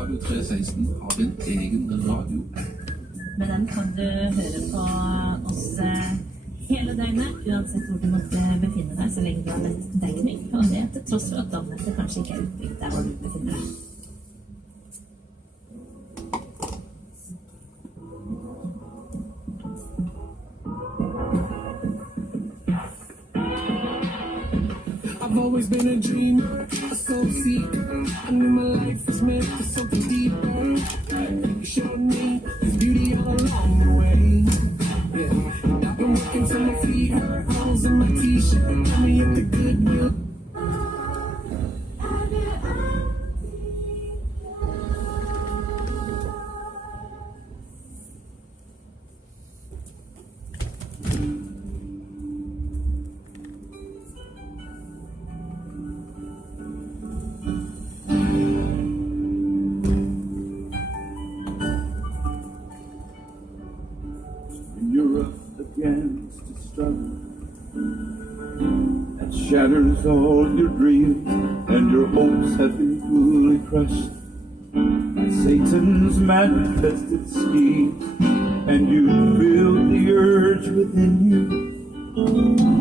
Radio 316 har en egen radio. Med den kan du høre på oss hele døgnet, uansett hvor du måtte befinne deg, så lenge du har nettdekning. Og det til tross for at DAB-nettet kanskje ikke er utbygd der hvor du befinner deg. I've always been a dreamer, a soul seeker. I knew my life was meant for something deeper. You showed me there's beauty all along the way. Yeah, I've been working till my feet hurt, holes in my t-shirt. Tell me if the good will. You're up against a struggle that shatters all your dreams, and your hopes have been fully crushed by Satan's manifested scheme, and you feel the urge within you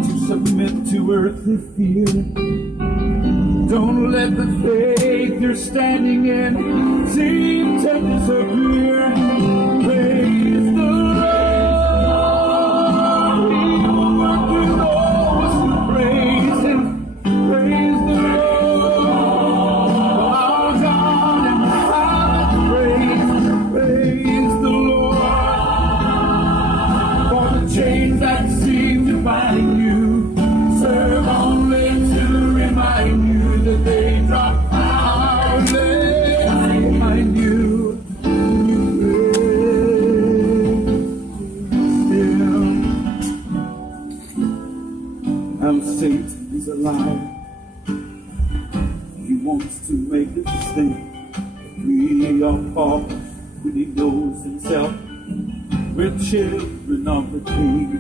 to submit to earthly fear. Don't let the faith you're standing in seem to disappear. Praise the Lord. Satan is a liar. He wants to make us think we are faultless when he knows himself we're children of the King.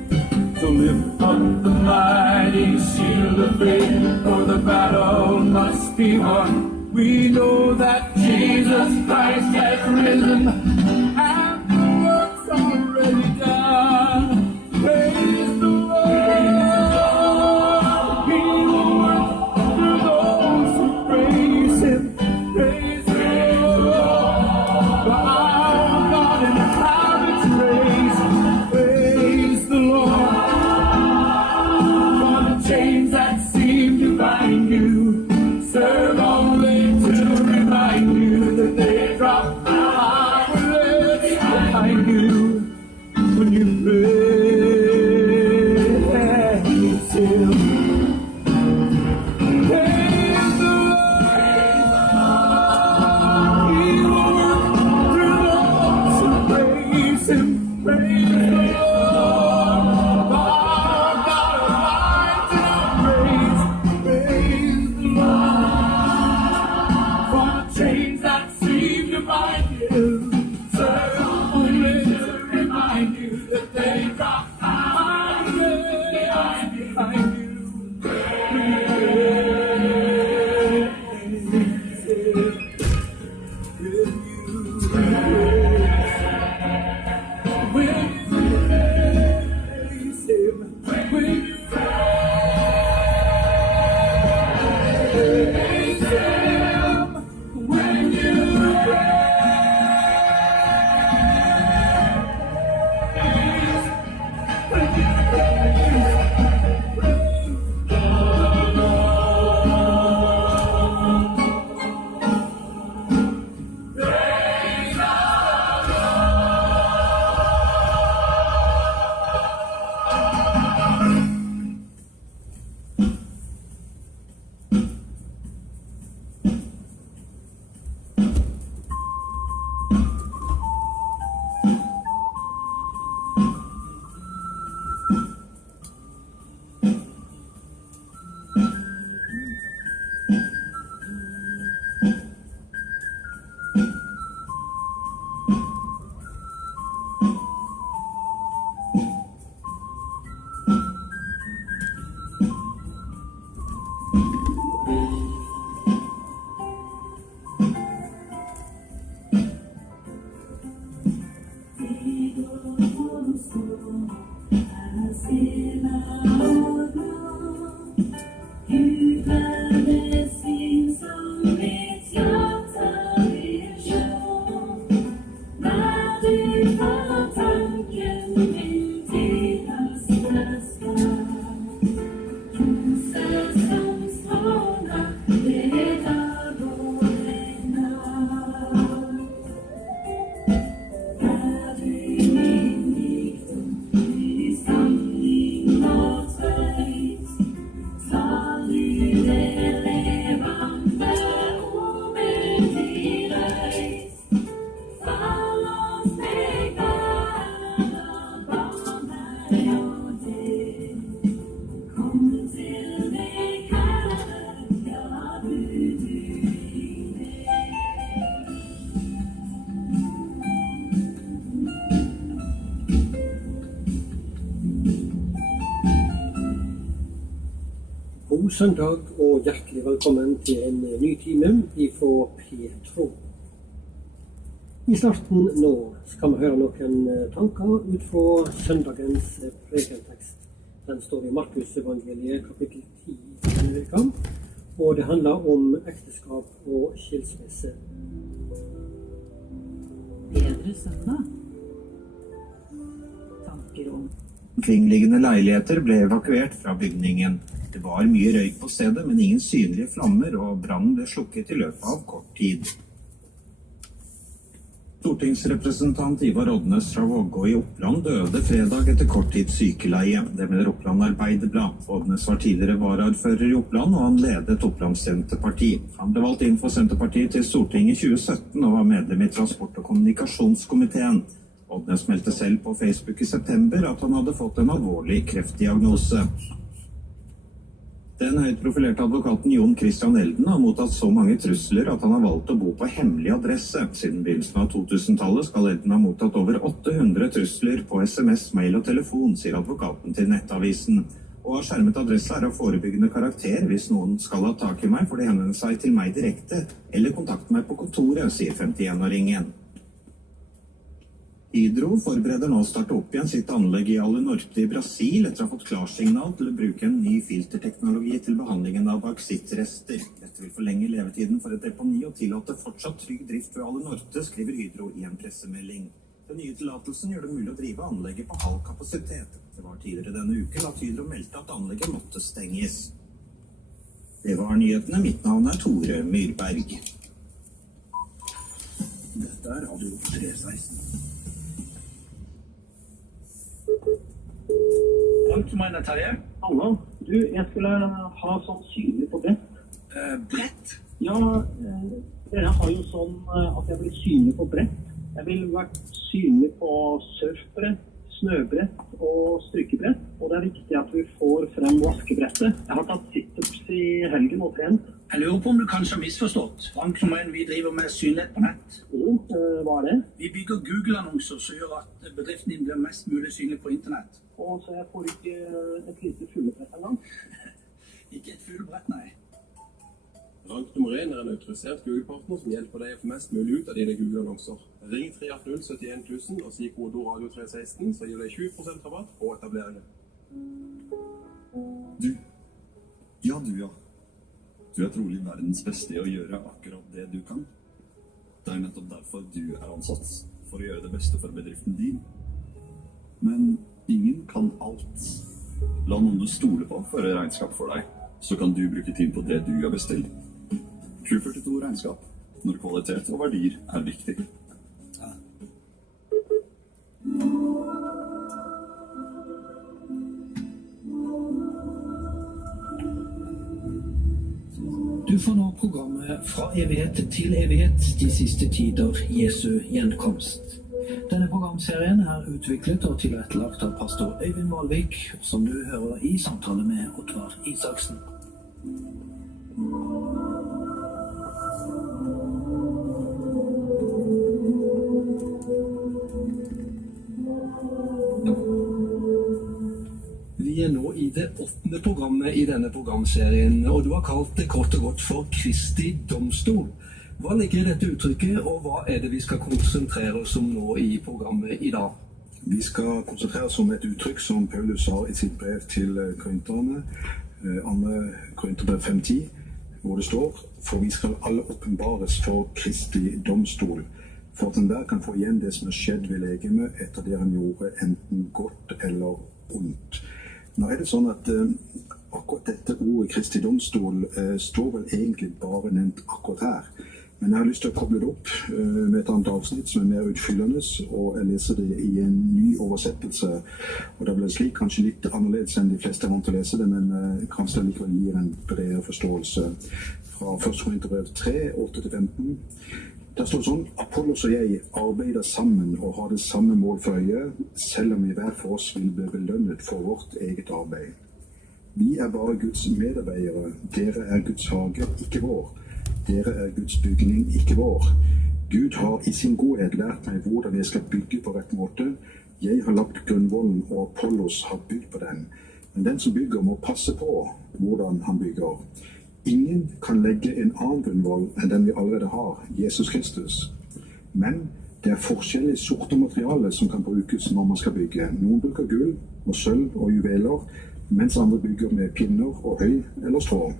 So lift up the mighty shield of faith, for the battle must be won. We know that Jesus Christ has risen, and the work's already done. Praise the Lord. Praise the Lord, for our God in the God søndag og hjertelig velkommen til en ny time fra Petro. I starten nå skal vi høre noen tanker ut fra søndagens prekentekst. Den står i Markus evangeliet kapittel 10 denne uka, og det handler om ekteskap og skilsmisse. Bedre søndag. Tanker om Omkringliggende leiligheter ble evakuert fra bygningen. Det var mye røyk på stedet, men ingen synlige flammer, og brannen ble slukket i løpet av kort tid. Stortingsrepresentant Ivar Odnes fra Vågå i Oppland døde fredag etter kort tids sykeleie. Det mener Oppland Arbeiderblad. Odnes var tidligere varaordfører i Oppland, og han ledet Opplands Senterparti. Han ble valgt inn for Senterpartiet til Stortinget i 2017 og var medlem i transport- og kommunikasjonskomiteen. Odnes meldte selv på Facebook i september at han hadde fått en alvorlig kreftdiagnose. Den høyt profilerte advokaten Jon Christian Elden har mottatt så mange trusler at han har valgt å bo på hemmelig adresse. Siden begynnelsen av 2000-tallet skal Elden ha mottatt over 800 trusler på SMS, mail og telefon, sier advokaten til Nettavisen. Og har skjermet adresse er av forebyggende karakter. Hvis noen skal ha tak i meg, får de henvende seg til meg direkte, eller kontakte meg på kontoret, sier 51-åringen. Hydro forbereder nå å starte opp igjen sitt anlegg i Alunorte i Brasil etter å ha fått klarsignal til å bruke en ny filterteknologi til behandlingen av bauxittrester. Dette vil forlenge levetiden for et deponi og tillate fortsatt trygg drift ved Alunorte, skriver Hydro i en pressemelding. Den nye tillatelsen gjør det mulig å drive anlegget på halv kapasitet. Det var tidligere denne uken at Hydro meldte at anlegget måtte stenges. Det var nyhetene. Mitt navn er Tore Myrberg. Dette er Radio 316. Til meg, Terje. Hallo. Du, jeg skulle ha sånn synlig på brett. Brett? Ja, dere har jo sånn at jeg blir synlig på brett. Jeg vil vært synlig på surfbrett, snøbrett og strykebrett, og det er viktig at vi får frem vaskebrettet. Jeg har tatt situps i helgen og trent. Jeg lurer på om du kanskje har misforstått. Frank, vi driver med synlighet på nett. Hva er det? Vi bygger Google-annonser som gjør at bedriften din blir mest mulig synlig på internett. Og så jeg får ikke et lite fuglebrett en gang. Ikke et fuglebrett, nei. Rank nummer 1 er en autorisert Google-partner som hjelper deg å få mest mulig ut av dine Google-annonser. Ring 380 71 000 og si kodeord radio 316, så gir deg 20% rabatt på etableringen. Du. Ja. Du er trolig verdens beste i å gjøre akkurat det du kan. Det er nettopp derfor du er ansatt, for å gjøre det beste for bedriften din. Men ingen kan alt. La noen du stoler på føre regnskap for deg, så kan du bruke tid på det du har bestilt. Q42 regnskap, når kvalitet og verdier er viktig. Du får nå programmet Fra evighet til evighet, de siste tider, Jesu gjenkomst. Denne programserien er utviklet og tilrettelagt av pastor Øyvind Malvik, som du hører i samtale med Oddvar Isaksen. Vi er nå i det 8. programmet i denne programserien, og du har kalt det kort og godt for Kristi domstol. Hva ligger i dette uttrykket, og hva er det vi skal konsentrere oss om nå i programmet i dag? Vi skal konsentrere oss om et uttrykk som Paulus har i sitt brev til korinterne, 2. Korinterbrev 5:10, hvor det står: For vi skal alle åpenbares for Kristi domstol, for at enhver kan få igjen det som er skjedd ved legeme etter det han gjorde, enten godt eller ondt. Nå er det sånn at akkurat dette ordet Kristi domstol står vel egentlig bare nevnt akkurat her. Men jeg har lyst til å koble det opp med et annet avsnitt som er mer utfyllende, og jeg leser det i en ny oversettelse. Og det blir slik kanskje litt annerledes enn de fleste er vant til å lese det, men kanskje det likevel gir en bredere forståelse. Fra 1. Korinterbrev 3, 8-15. Der står sånn: Apollos og jeg arbeider sammen og har det samme mål for øye, selv om vi hver for oss vil bli belønnet for vårt eget arbeid. Vi er bare Guds medarbeidere, dere er Guds hage, ikke vår. Dere er Guds bygning, ikke vår. Gud har i sin godhet lært meg hvordan jeg skal bygge på rett måte. Jeg har lagt grunnvollen, og Apollos har bygd på den. Men den som bygger, må passe på hvordan han bygger. Ingen kan legge en annen grunnvoll enn den vi allerede har, Jesus Kristus. Men det er forskjellige sorter materiale som kan brukes når man skal bygge. Noen bruker gull og sølv og juveler, mens andre bygger med pinner og høy eller strå.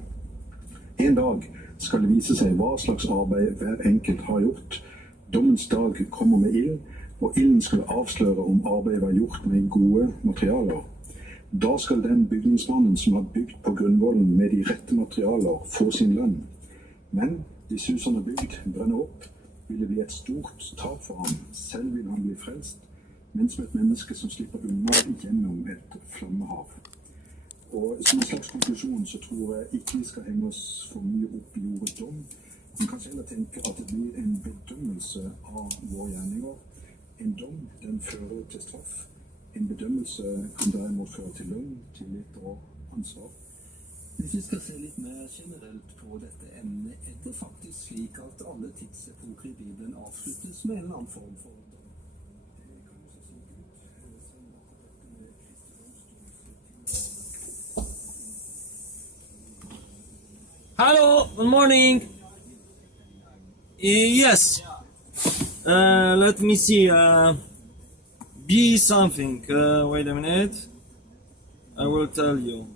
En dag skal det vise seg hva slags arbeid hver enkelt har gjort. Dommens dag kommer med ild, og ilden skal avsløre om arbeidet var gjort med gode materialer. Da skal den bygningsmannen som har bygd på grunnvollen med de rette materialer, få sin lønn. Men hvis husene er bygd brenner opp, vil det bli et stort tap for ham. Selv vil han bli frelst, men som et menneske som slipper unna gjennom et flammehav. Og som en slags konklusjon så tror jeg ikke vi skal henge oss for mye opp i ordet dom, men kanskje heller tenke at det blir en bedømmelse av våre gjerninger. En dom, den fører til straff. En bedømmelse kan derimot føre til lønn, tillit og ansvar. Hvis vi skal se litt mer generelt på dette emnet, er det faktisk slik at alle tidsepoker i Bibelen avsluttes med en eller annen form for dom. Hello, good morning. Yes. Let me see. Be something. Wait a minute. I will tell you.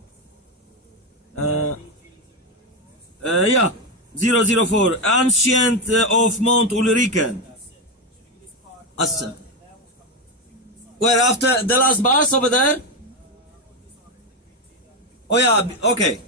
Yeah. 004. Ancient of Mount Ulriken. Assa. Where after the last bus over there? Oh yeah. Okay.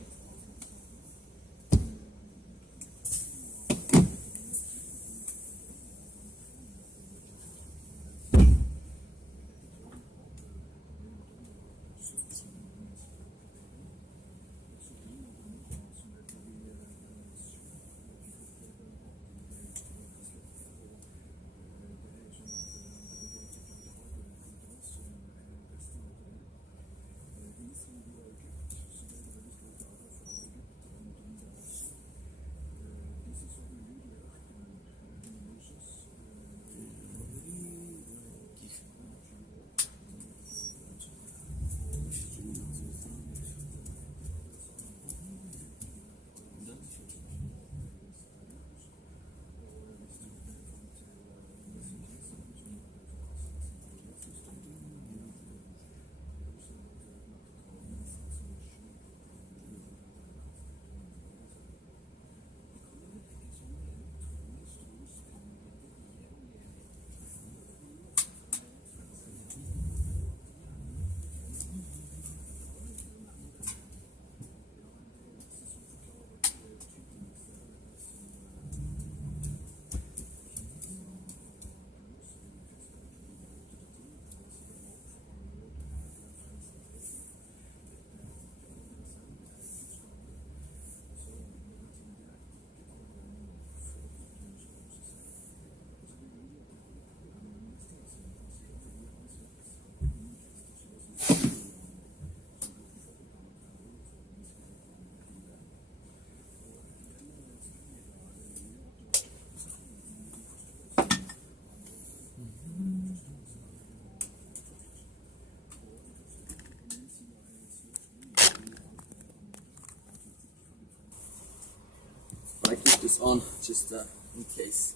this on just in case.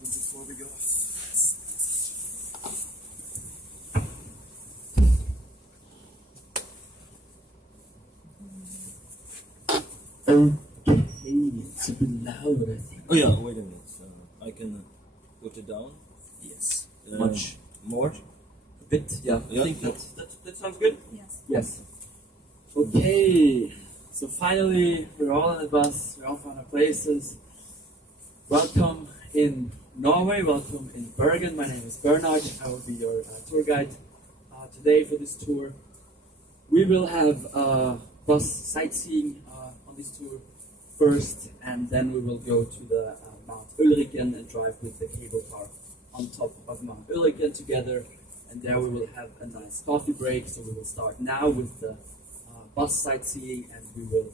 Before we go. Okay, it's a bit loud, I think. Oh yeah, wait a minute. I can put it down. Yes. Much more? A bit? Yeah. I think that sounds good? Yes. Yes. Okay. So finally, we're all on the bus. We're all from our places. Welcome in Norway. Welcome in Bergen. My name is Bernard. I will be your tour guide today for this tour. We will have bus sightseeing on this tour first, and then we will go to the Mount Ulriken and drive with the cable car on top of Mount Ulriken together, and there we will have a nice coffee break. So we will start now with the bus sightseeing, and we will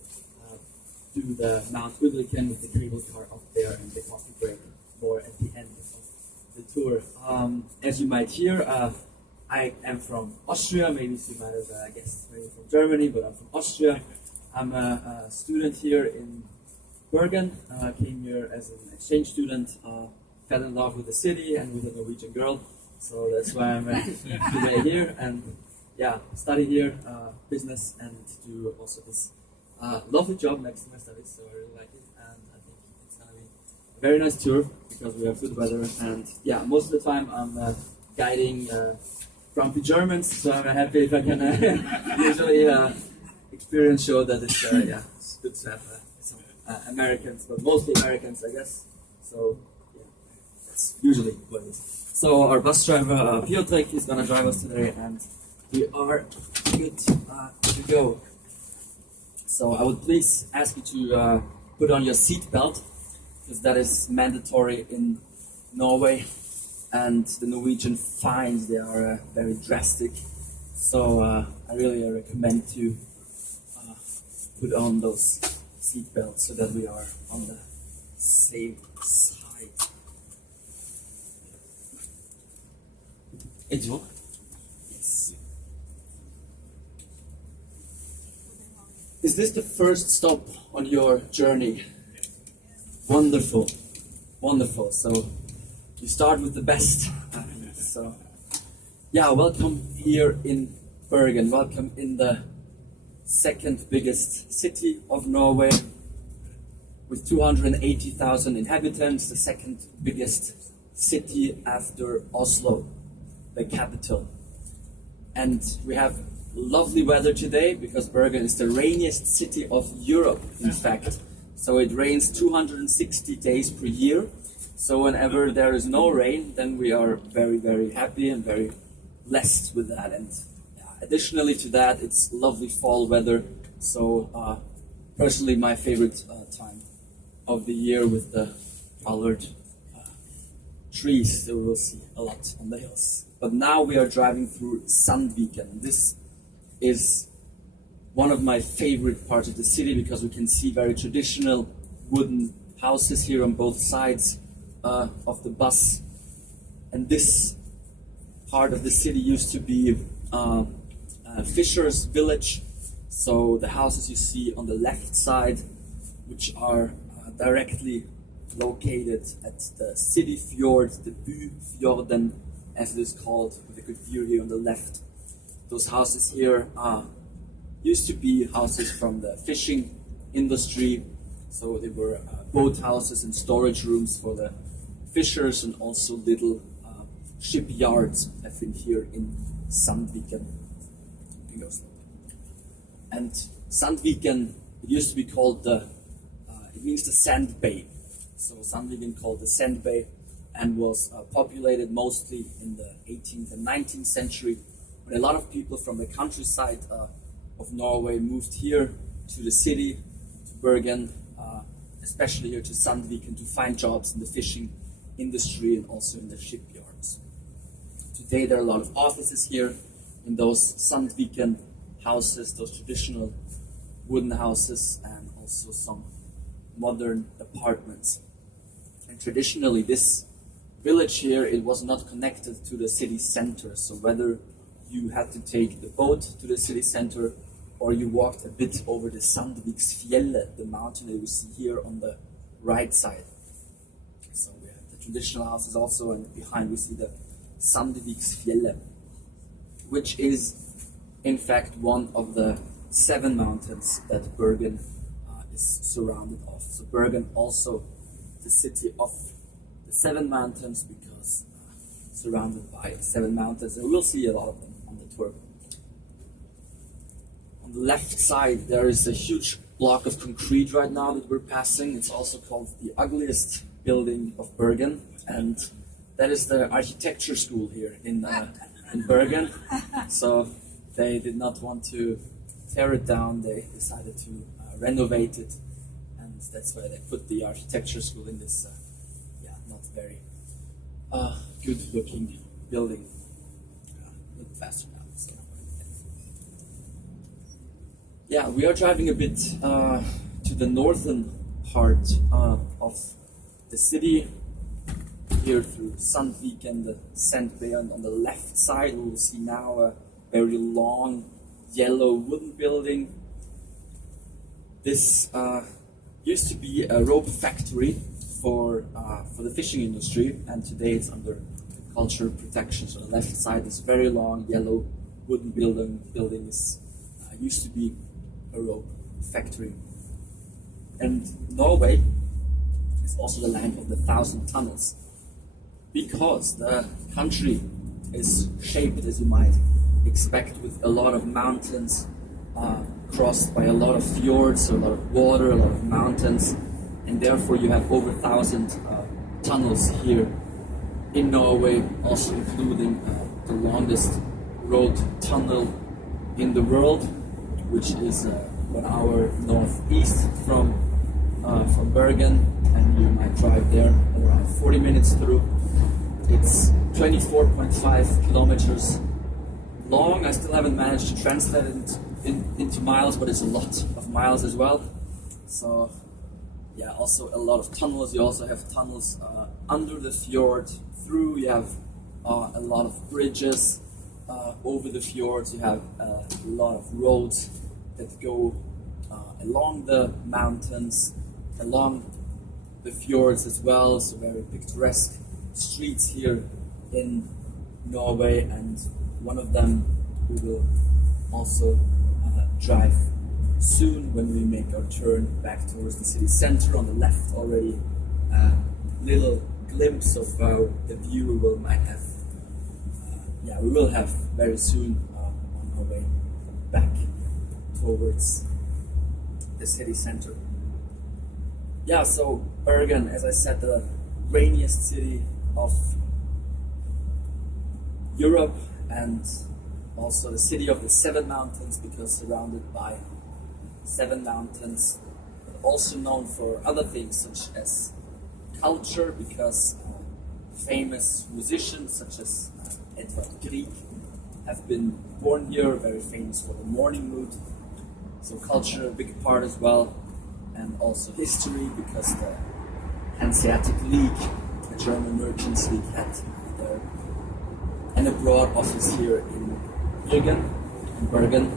do the Mount Ulriken with the cable car up there, and the coffee break more at the end of the tour. As you might hear, I am from Austria. Maybe you might have guessed maybe from Germany, but I'm from Austria. I'm a student here in Bergen. Came here as an exchange student, fell in love with the city and with a Norwegian girl. So that's why I'm today here, and yeah, study here business and do also this lovely job next to my studies. So I really like it, and I think it's gonna be a very nice tour because we have good weather. And yeah, most of the time I'm guiding grumpy Germans, so I'm happy if I can usually experience show that it's it's good to have some Americans, but mostly Americans, I guess. So yeah, that's usually what it is. So our bus driver Piotrek is gonna drive us today, and we are good to go. So I would please ask you to put on your seat belt, because that is mandatory in Norway, and the Norwegian fines, they are very drastic. So I really recommend to put on those seat belts so that we are on the safe side. Et toi? Yes. Is this the first stop on your journey? Wonderful, wonderful. So you start with the best. So yeah, welcome here in Bergen. Welcome in the second biggest city of Norway, with 280,000 inhabitants, the second biggest city after Oslo, the capital. And we have lovely weather today because Bergen is the rainiest city of Europe, in fact. So it rains 260 days per year. So whenever there is no rain, then we are very, very happy and very blessed with that. And additionally to that, it's lovely fall weather. So personally, my favorite time of the year with the colored trees that we will see a lot on the hills. But now we are driving through Sandviken. This is one of my favorite parts of the city because we can see very traditional wooden houses here on both sides of the bus. And this part of the city used to be fisher's village. So the houses you see on the left side, which are directly located at the city fjord, the Byfjorden, as it is called, with a good view here on the left. Those houses here used to be houses from the fishing industry. So they were boat houses and storage rooms for the fishers, and also little shipyards, I think, here in Sandviken. And Sandviken, it used to be called it means the sand bay. So Sandviken called the sand bay, and was populated mostly in the 18th and 19th century, when a lot of people from the countryside of Norway moved here to the city, to Bergen, especially here to Sandviken, to find jobs in the fishing industry and also in the shipyards. Today there are a lot of offices here in those Sandviken houses, those traditional wooden houses, and also some modern apartments. And traditionally, this village here, it was not connected to the city center. So whether you had to take the boat to the city center or you walked a bit over the Sandviksfjellet, the mountain that you see here on the right side. So we have the traditional houses also, and behind we see the Sandviksfjellet, which is in fact one of the 7 mountains that Bergen is surrounded of. So Bergen also the city of the 7 mountains because surrounded by 7 mountains, and we'll see a lot of them on the tour. On the left side there is a huge block of concrete right now that we're passing. It's also called the ugliest building of Bergen, and that is the architecture school here in Bergen. So they did not want to tear it down, they decided to renovate it, and that's why they put the architecture school in this not very good looking building. A bit faster now. So. Yeah, we are driving a bit to the northern part of the city, here through Sandvik and the Sandby, and on the left side we will see now a very long yellow wooden building. This used to be a rope factory for the fishing industry, and today it's under cultural protection. So the left side, this very long yellow wooden building is used to be a rope factory. And Norway is also the land of the 1,000 tunnels, because the country is shaped, as you might expect, with a lot of mountains, crossed by a lot of fjords, a lot of water, a lot of mountains, and therefore you have over 1,000 tunnels here in Norway, also including the longest road tunnel in the world, which is 1 hour northeast from Bergen, and you might drive there around 40 minutes through. It's 24.5 kilometers long. I still haven't managed to translate it into miles, but it's a lot of miles as well. So yeah, also a lot of tunnels. You also have tunnels under the fjord through. You have a lot of bridges over the fjords. You have a lot of roads that go along the mountains, along the fjords as well. So very picturesque streets here in Norway, and one of them we will also drive soon when we make our turn back towards the city center. On the left already a little glimpse of the view we might have. We will have very soon on our way back towards the city center. Yeah, so Bergen, as I said, the rainiest city of Europe, and also the city of the 7 mountains, because surrounded by 7 mountains, but also known for other things such as culture, because famous musicians such as Edvard Grieg have been born here, very famous for the morning mood. So culture a big part as well, and also history, because the Hanseatic League, the German Merchants League, had an abroad office here in Bergen,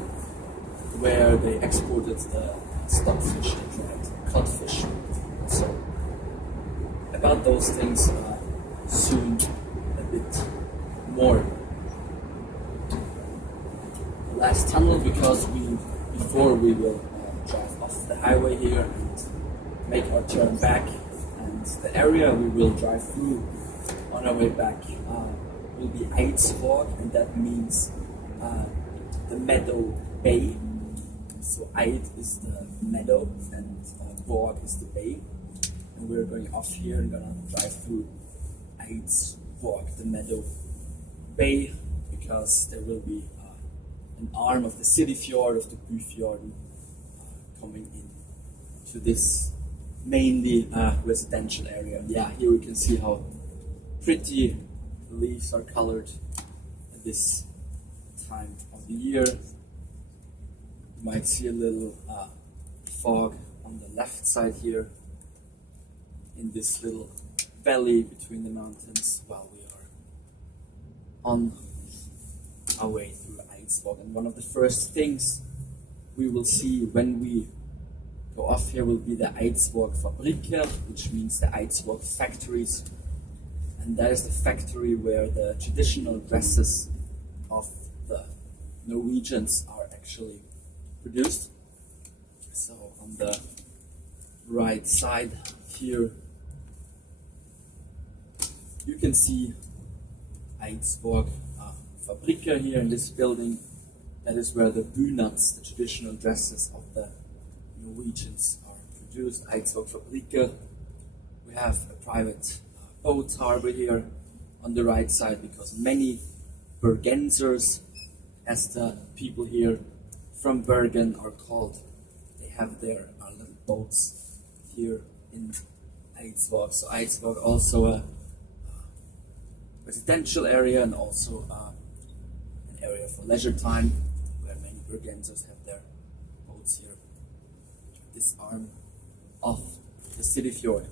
where they exported the stockfish and dried codfish. So about those things soon a bit more. The last tunnel, because before we will drive off the highway here and make our turn back, and the area we will drive through on our way back will be Eidsvåg, and that means the meadow bay. So Eid is the meadow and Våg is the bay, and we're going off here and gonna drive through Eidsvåg, the meadow bay, because there will be an arm of the city fjord, of the Byfjorden, coming in to this mainly residential area. Yeah, here we can see how pretty the leaves are colored at this time of the year. You might see a little fog on the left side here in this little valley between the mountains while we are on our way through Eidsvåg. And one of the first things we will see when we go off here will be the Eidsvåg fabrikker, which means the Eidsvåg factories. And that is the factory where the traditional dresses of the Norwegians are actually produced. So on the right side here, you can see Eidsvåg fabrikker here in this building. That is where the bunads, the traditional dresses of the Norwegians, are produced. Eidsvåg fabrikker. We have a private boat harbor here on the right side because many Bergensers, as the people here from Bergen are called, they have their little boats here in Eidsvåg. So Eidsvåg also a residential area and also an area for leisure time where many Bergensers have their boats here. This arm of the city fjord.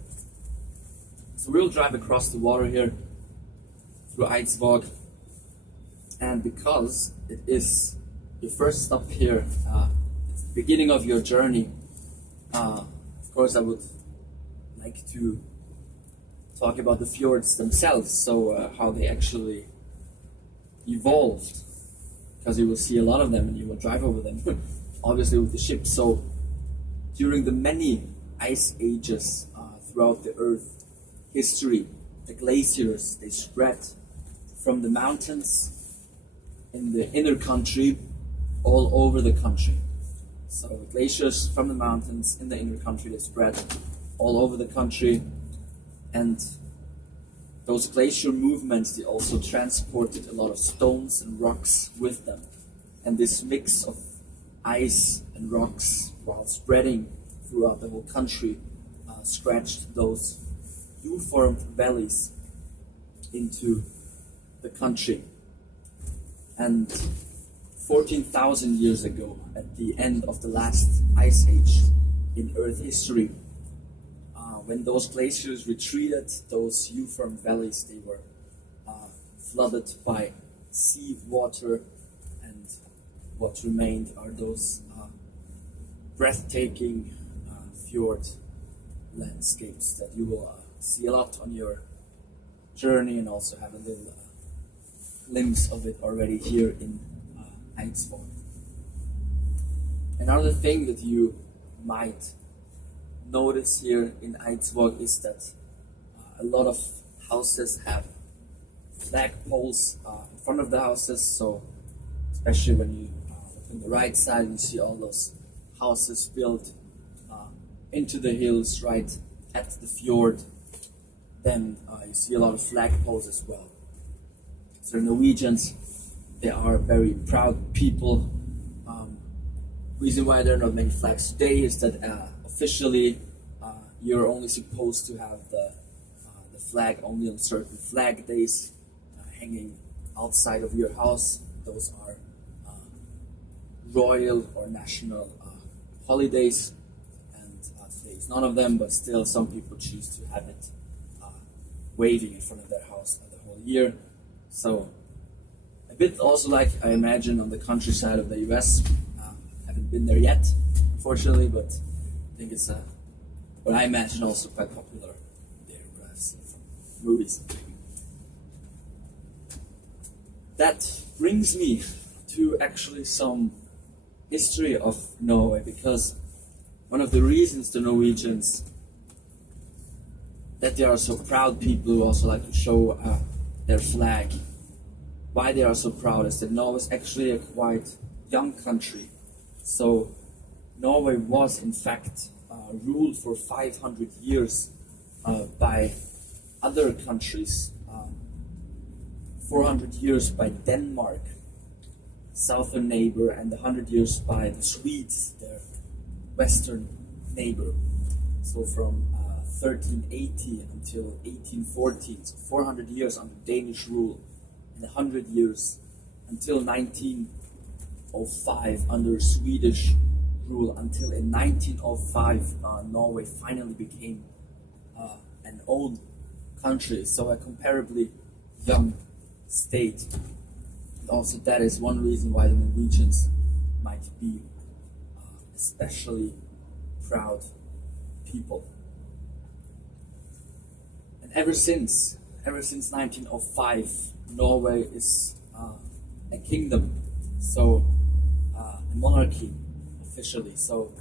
So we'll drive across the water here through Eidsvåg, and because it is your first stop here, it's the beginning of your journey, of course I would like to talk about the fjords themselves, so how they actually evolved, because you will see a lot of them and you will drive over them, obviously with the ship. So during the many ice ages throughout the Earth history, the glaciers, they spread from the mountains in the inner country all over the country. So the glaciers from the mountains in the inner country, they spread all over the country, and those glacier movements, they also transported a lot of stones and rocks with them. And this mix of ice and rocks, while spreading throughout the whole country, scratched those U-formed valleys into the country. And 14,000 years ago, at the end of the last ice age in Earth history, when those glaciers retreated, those U-formed valleys, they were flooded by sea water, and what remained are those breathtaking fjord landscapes that you will see a lot on your journey, and also have a little glimpse of it already here in Eidsvåg. Another thing that you might notice here in Eidsvåg is that a lot of houses have flagpoles in front of the houses, so especially when you look on the right side, you see all those houses built into the hills right at the fjord. Then you see a lot of flagpoles as well. So Norwegians, they are very proud people. Reason why there are not many flags today is that officially you're only supposed to have the flag only on certain flag days hanging outside of your house. Those are royal or national holidays, and today is none of them, but still some people choose to have it waving in front of their house the whole year. So a bit also like I imagine on the countryside of the US. Haven't been there yet, unfortunately, but I think it's what I imagine also quite popular there, what I've seen from movies. That brings me to actually some history of Norway, because one of the reasons the Norwegians, that they are so proud people who also like to show their flag, why they are so proud is that Norway is actually a quite young country. So Norway was in fact ruled for 500 years by other countries, 400 years by Denmark, southern neighbor, and 100 years by the Swedes, their western neighbor. So from 1380 until 1814, so 400 years under Danish rule, and 100 years until 1905 under Swedish rule, until in 1905 Norway finally became an own country, so a comparably young state. And also that is one reason why the Norwegians might be especially proud people. And ever since 1905, Norway is a kingdom, so a monarchy officially. So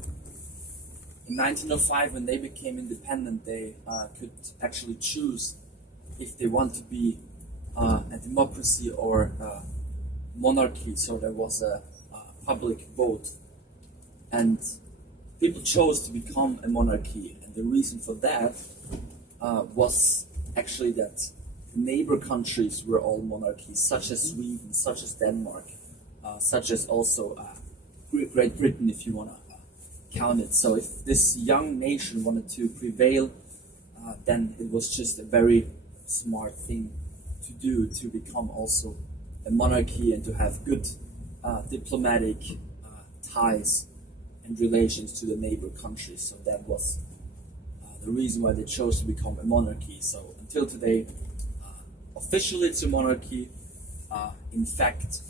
in 1905, when they became independent, they could actually choose if they want to be a democracy or a monarchy. So there was a public vote, and people chose to become a monarchy. And the reason for that was actually that neighbor countries were all monarchies, such as Sweden, such as Denmark, such as also Great Britain, if you want to count it. So if this young nation wanted to prevail, then it was just a very smart thing to do, to become also a monarchy and to have good diplomatic ties and relations to the neighbor countries. So that was the reason why they chose to become a monarchy. So until today, officially it's a monarchy. In fact,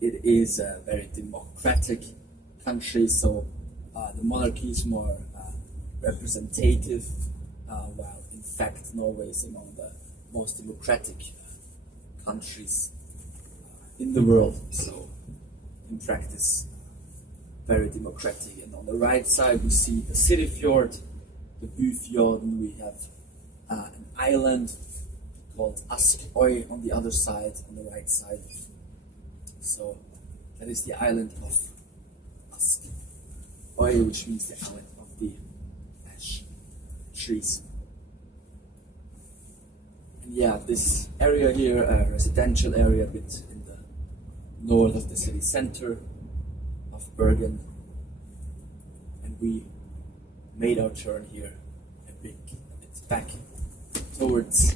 it is a very democratic country, so the monarchy is more representative, while in fact Norway is among the most democratic countries in the world. So in practice, very democratic. And on the right side we see the city fjord, the Byfjord, and we have an island called Askøy on the other side, on the right side. So that is the island of Askøy, which means the island of the ash trees. And yeah, this area here, a residential area, a bit in the north of the city center of Bergen. And we made our turn here a bit back towards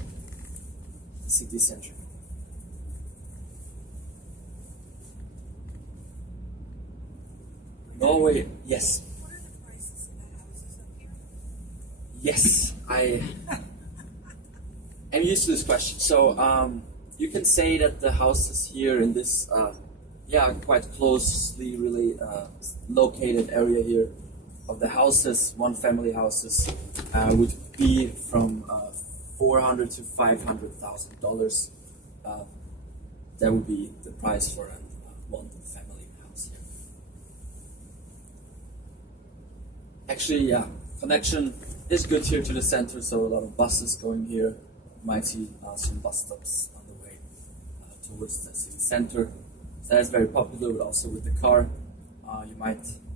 the city center. Norway, yes. What are the prices of the houses up here? Yes, I am used to this question. So you can say that the houses here in this, quite closely located area here of the houses, one-family houses, would be from $400,000 to $500,000. That would be the price for a one-family house here. Actually, yeah, connection is good here to the center, so a lot of buses going here. You might see some bus stops on the way towards the city center. So that's very popular, but also with the car,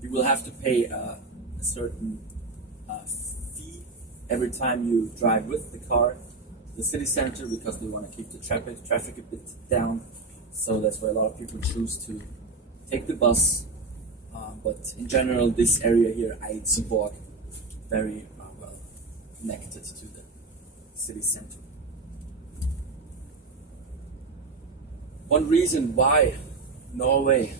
you will have to pay a certain fee every time you drive with the car to the city center, because they want to keep the traffic a bit down. So that's why a lot of people choose to take the bus. But in general, this area here, Eidsvåg, very well connected to the city center. One reason why Norway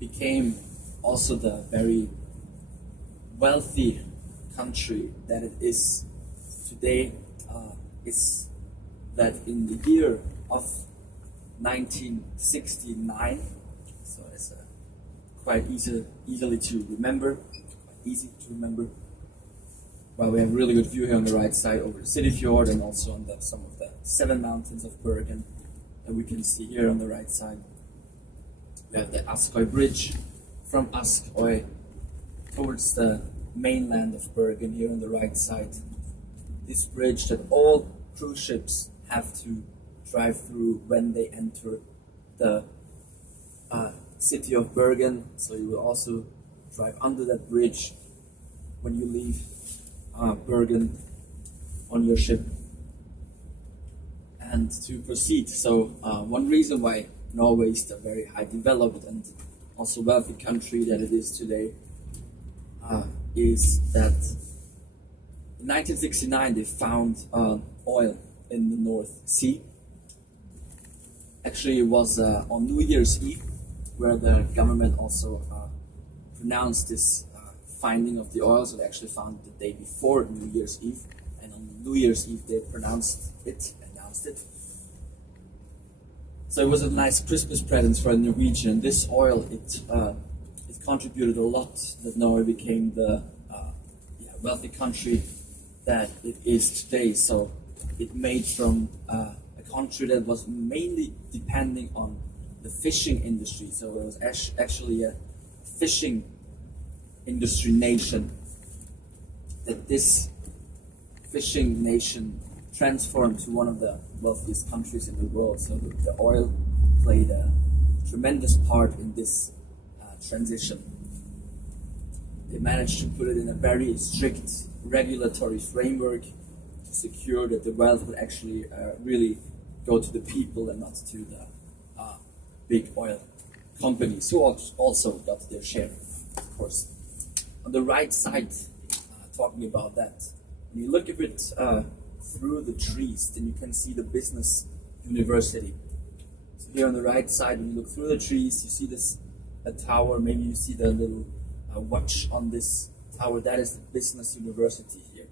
became also the very wealthy country that it is today is that in the year of 1969, so it's quite easily to remember, Well, we have a really good view here on the right side over the city fjord and also on some of the 7 mountains of Bergen that we can see here on the right side. We have the Askøy Bridge from Askøy towards the mainland of Bergen here on the right side. This bridge that all cruise ships have to drive through when they enter the city of Bergen. So you will also drive under that bridge when you leave Bergen on your ship and to proceed. So one reason why Norway is a very high developed and also wealthy country that it is today is that in 1969 they found oil in the North Sea. Actually, it was on New Year's Eve where the government also pronounced this finding of the oil. So they actually found it the day before New Year's Eve, and on on New Year's Eve they announced it. So it was a nice Christmas present for a Norwegian. This oil, it contributed a lot that Norway became the wealthy country that it is today. So it made from a country that was mainly depending on the fishing industry. So it was actually a fishing industry nation, that this fishing nation transformed to one of the wealthiest countries in the world. So the oil played a tremendous part in this transition. They managed to put it in a very strict regulatory framework to secure that the wealth would actually really go to the people and not to the big oil companies, who also got their share, of course. On the right side, talking about that, when you look a bit through the trees, then you can see the business university. So here on the right side, when you look through the trees, you see a tower, maybe you see the little watch on this tower. That is the business university here.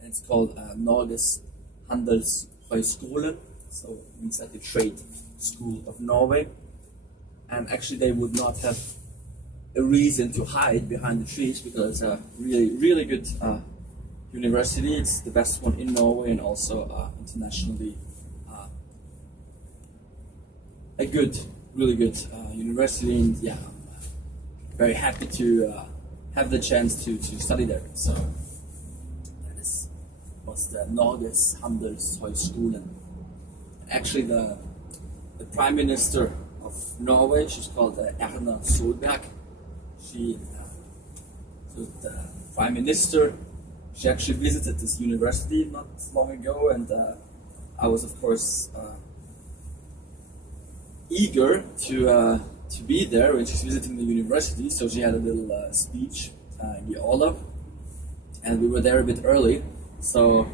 And it's called Norges Handelshøyskole, so it means like the trade school of Norway. And actually they would not have a reason to hide behind the trees, because it's a really, really good university. It's the best one in Norway, and also internationally a good, really good university. And yeah, I'm very happy to have the chance to study there. So that was the Norges Handelshøyskole. Actually, the Prime Minister of Norway, she's called Erna Solberg. She, so the Prime Minister, she actually visited this university not long ago, and I was, of course, eager to be there when she's visiting the university. So she had a little speech in the Aula, and we were there a bit early. So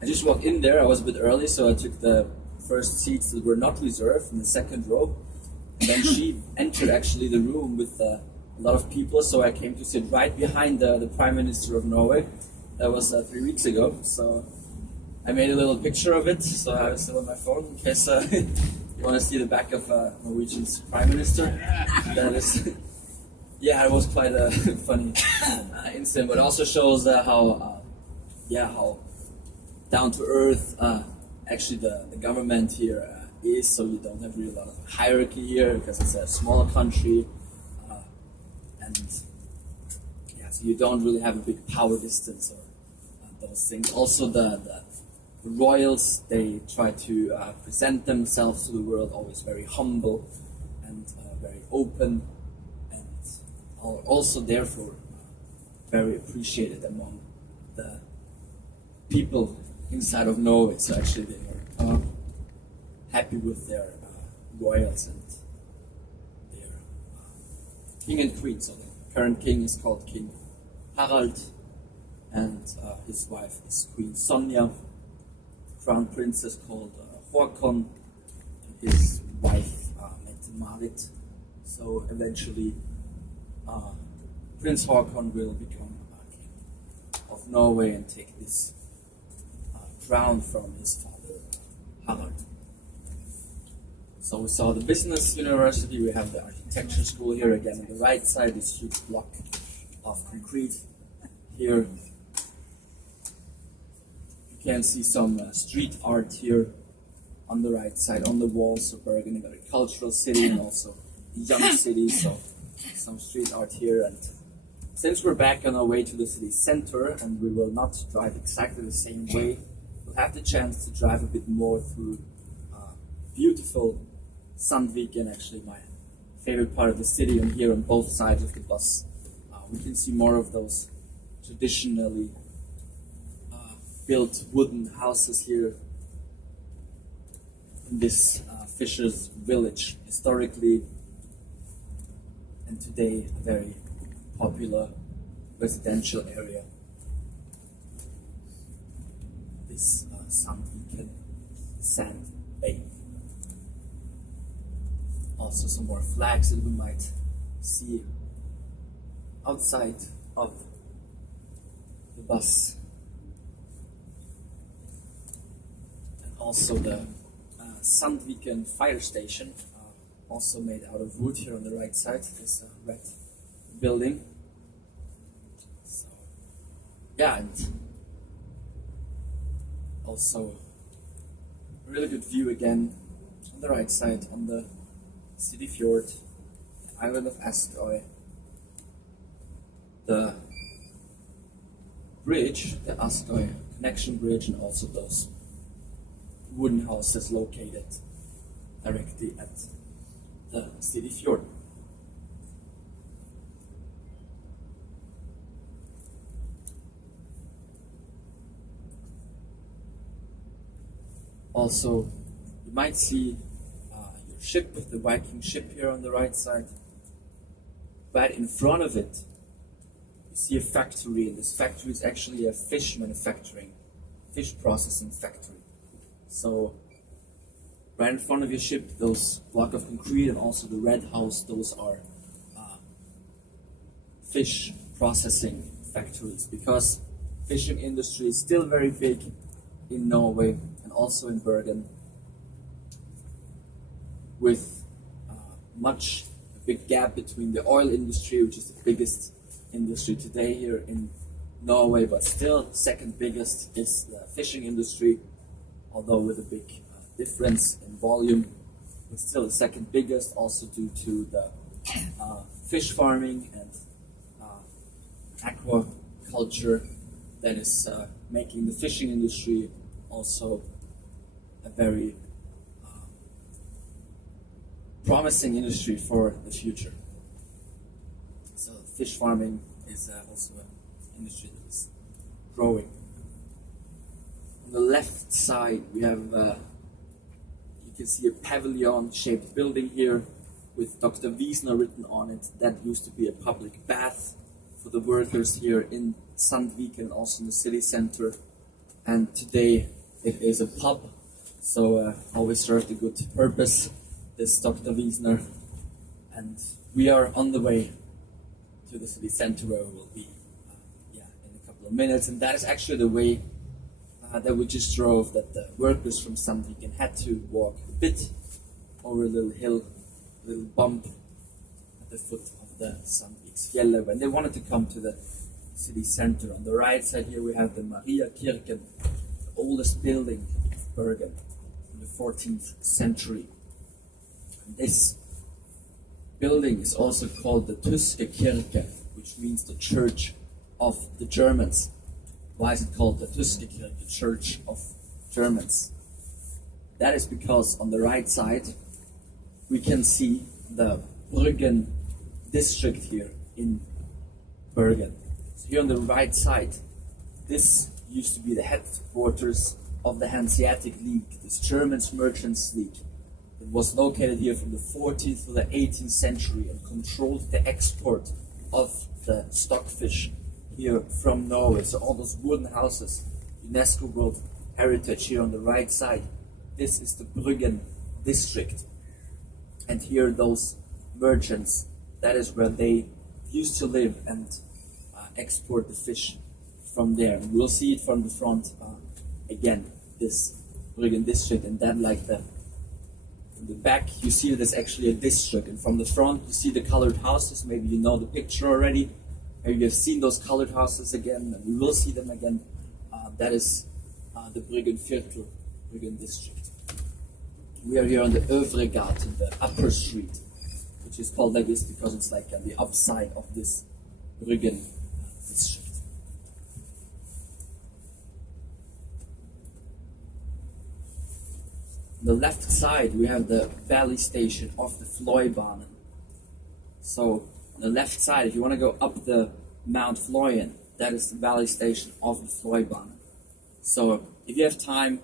I just walked in there. I was a bit early, so I took the first seats that were not reserved in the second row. And then she entered actually the room with a lot of people, so I came to sit right behind the Prime Minister of Norway. That was 3 weeks ago. So I made a little picture of it, so I have it still on my phone in case you want to see the back of Norwegian's Prime Minister. That is, yeah, it was quite a funny incident, but it also shows how down to earth actually the government here is. So you don't have really a lot of hierarchy here, because it's a smaller country, and yeah, so you don't really have a big power distance or those things. Also, the royals, they try to present themselves to the world always very humble and very open, and are also therefore very appreciated among the people inside of Norway. So actually they are happy with their royals and their king and queen. So the current king is called King Harald, and his wife is Queen Sonja. The crown prince is called Håkon, and his wife Mette-Marit. So eventually Prince Håkon will become king of Norway and take this crown from his father Harald. So we saw the business university, we have the architecture school here again on the right side, this huge block of concrete here. You can see some street art here on the right side, on the walls. So Bergen, a very cultural city and also a young city, so some street art here. And since we're back on our way to the city center, and we will not drive exactly the same way, we'll have the chance to drive a bit more through beautiful Sandviken, actually my favorite part of the city. And here on both sides of the bus, we can see more of those traditionally built wooden houses here in this fisher's village, historically and today a very popular residential area. This Sandviken sand bay. Also some more flags that we might see outside of the bus. Also the Sandviken fire station, also made out of wood here on the right side, this red building. So, yeah, and also a really good view again on the right side on the city fjord, the island of Askøy, the bridge, the Askøy connection bridge, and also those wooden houses located directly at the city fjord. Also, you might see your ship, the Viking ship here on the right side. But in front of it, you see a factory, and this factory is actually a fish processing factory. So, right in front of your ship, those block of concrete and also the red house, those are fish processing factories, because fishing industry is still very big in Norway and also in Bergen, with a big gap between the oil industry, which is the biggest industry today here in Norway, but still second biggest is the fishing industry, although with a big difference in volume, but still the second biggest, also due to the fish farming and aquaculture that is making the fishing industry also a very promising industry for the future. So fish farming is also an industry that is growing. On the left side we have, you can see a pavilion-shaped building here with Dr. Wiesner written on it. That used to be a public bath for the workers here in Sandviken and also in the city center. And today it is a pub, so always served a good purpose, this Dr. Wiesner. And we are on the way to the city center where we will be in a couple of minutes. And that is actually the way that we just drove, that the workers from Sandviken had to walk a bit over a little hill, a little bump at the foot of the Sandviksfjellet when they wanted to come to the city center. On the right side here we have the Maria Kirken, the oldest building of Bergen from the 14th century. And this building is also called the Tyske Kirke, which means the Church of the Germans. Why is it called the Tyske Kirke, the Church of Germans? That is because on the right side we can see the Bruggen district here in Bergen. So here on the right side, this used to be the headquarters of the Hanseatic League, this German merchants league. It was located here from the 14th to the 18th century and controlled the export of the stockfish here from Norway. So all those wooden houses, UNESCO World Heritage here on the right side, this is the Bruggen district. And here those merchants, that is where they used to live and export the fish from there. And we'll see it from the front again, this Bruggen district, and then like from the back you see there's actually a district, and from the front you see the colored houses. Maybe you know the picture already, maybe you've seen those colored houses again, and we will see them again. That is the Bruggen Viertel, Bruggen district. We are here on the Övre Gaten, the upper street, which is called like this because it's like the upside of this Bruggen district. On the left side we have the valley station of the Fløibanen. So on the left side, if you want to go up the Mount Fløyen, that is the valley station of the Fløibanen. So if you have time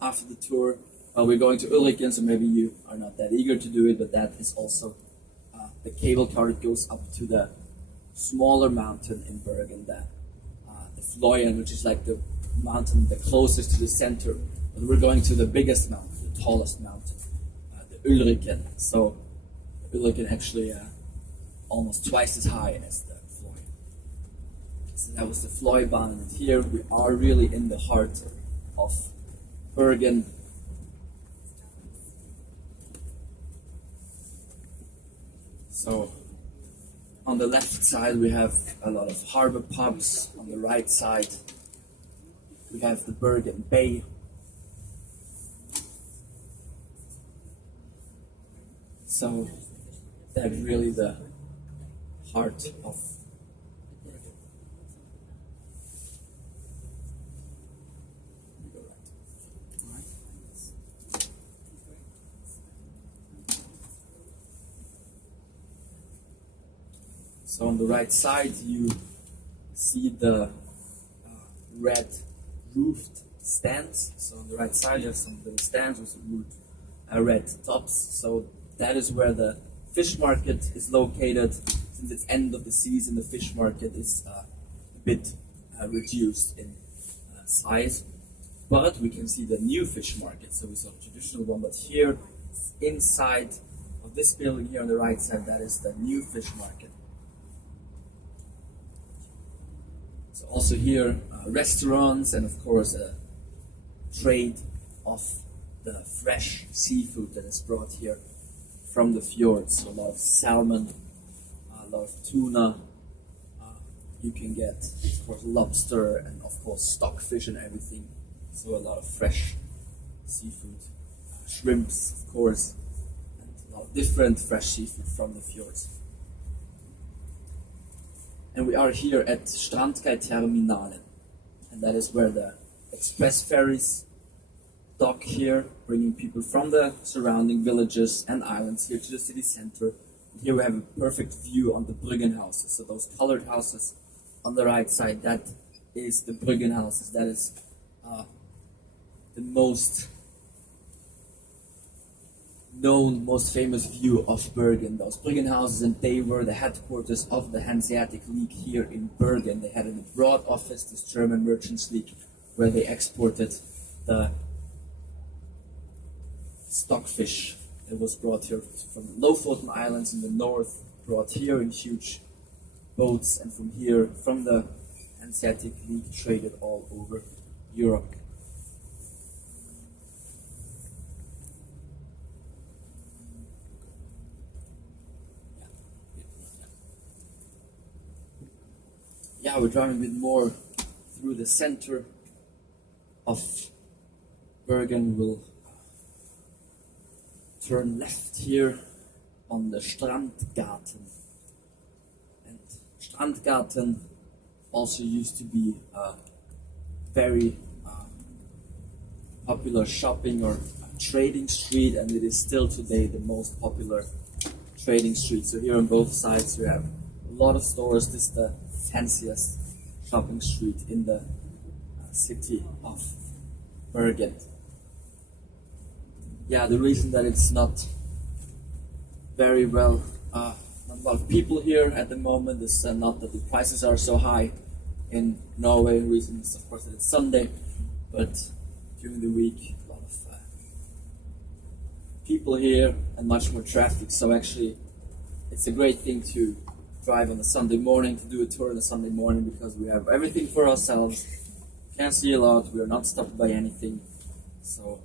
after the tour, we're going to Ulriken, so maybe you are not that eager to do it, but that is also the cable car that goes up to the smaller mountain in Bergen, the Fløyen, which is like the mountain the closest to the center. But we're going to the biggest mountain, the tallest mountain, the Ulriken. So Ulriken actually almost twice as high as the Fløyen. So that was the Fløibanen, and here we are really in the heart of Bergen, So on the left side we have a lot of harbor pubs. On the right side we have the Bergen Bay. So that's really the heart of Bergen. So on the right side you see the red roofed stands. So on the right side you have some little stands with red tops. So that is where the fish market is located. Since it's end of the season, the fish market is a bit reduced in size. But we can see the new fish market. So we saw the traditional one, but here inside of this building here on the right side, that is the new fish market. So also here restaurants and of course a trade of the fresh seafood that is brought here from the fjords. So a lot of salmon, a lot of tuna. You can get, of course, lobster and of course stockfish and everything. So a lot of fresh seafood, shrimps, of course, and a lot of different fresh seafood from the fjords. And we are here at Strandkajterminalen, and that is where the express ferries dock here, bringing people from the surrounding villages and islands here to the city center. And here we have a perfect view on the Bryggen houses. So those colored houses on the right side, that is the Bryggen houses. That is the most known, most famous view of Bergen. Those Bryggen houses, and they were the headquarters of the Hanseatic League here in Bergen. They had an abroad office, this German Merchants League, where they exported the stockfish that was brought here from the Lofoten Islands in the north, brought here in huge boats, and from here, from the Hanseatic League, traded all over Europe. Yeah, we're driving a bit more through the center of Bergen. We'll turn left here on the Strandgarten. And Strandgarten also used to be a very popular shopping or trading street, and it is still today the most popular trading street. So here on both sides we have a lot of stores. This is the fanciest shopping street in the city of Bergen. Yeah, the reason that it's not very well, not a lot of people here at the moment is not that the prices are so high in Norway. The reason is, of course, that it's Sunday, but during the week, a lot of people here and much more traffic. So actually, it's a great thing to drive on a Sunday morning, to do a tour on a Sunday morning, because we have everything for ourselves. Can't see a lot. We are not stopped by anything. So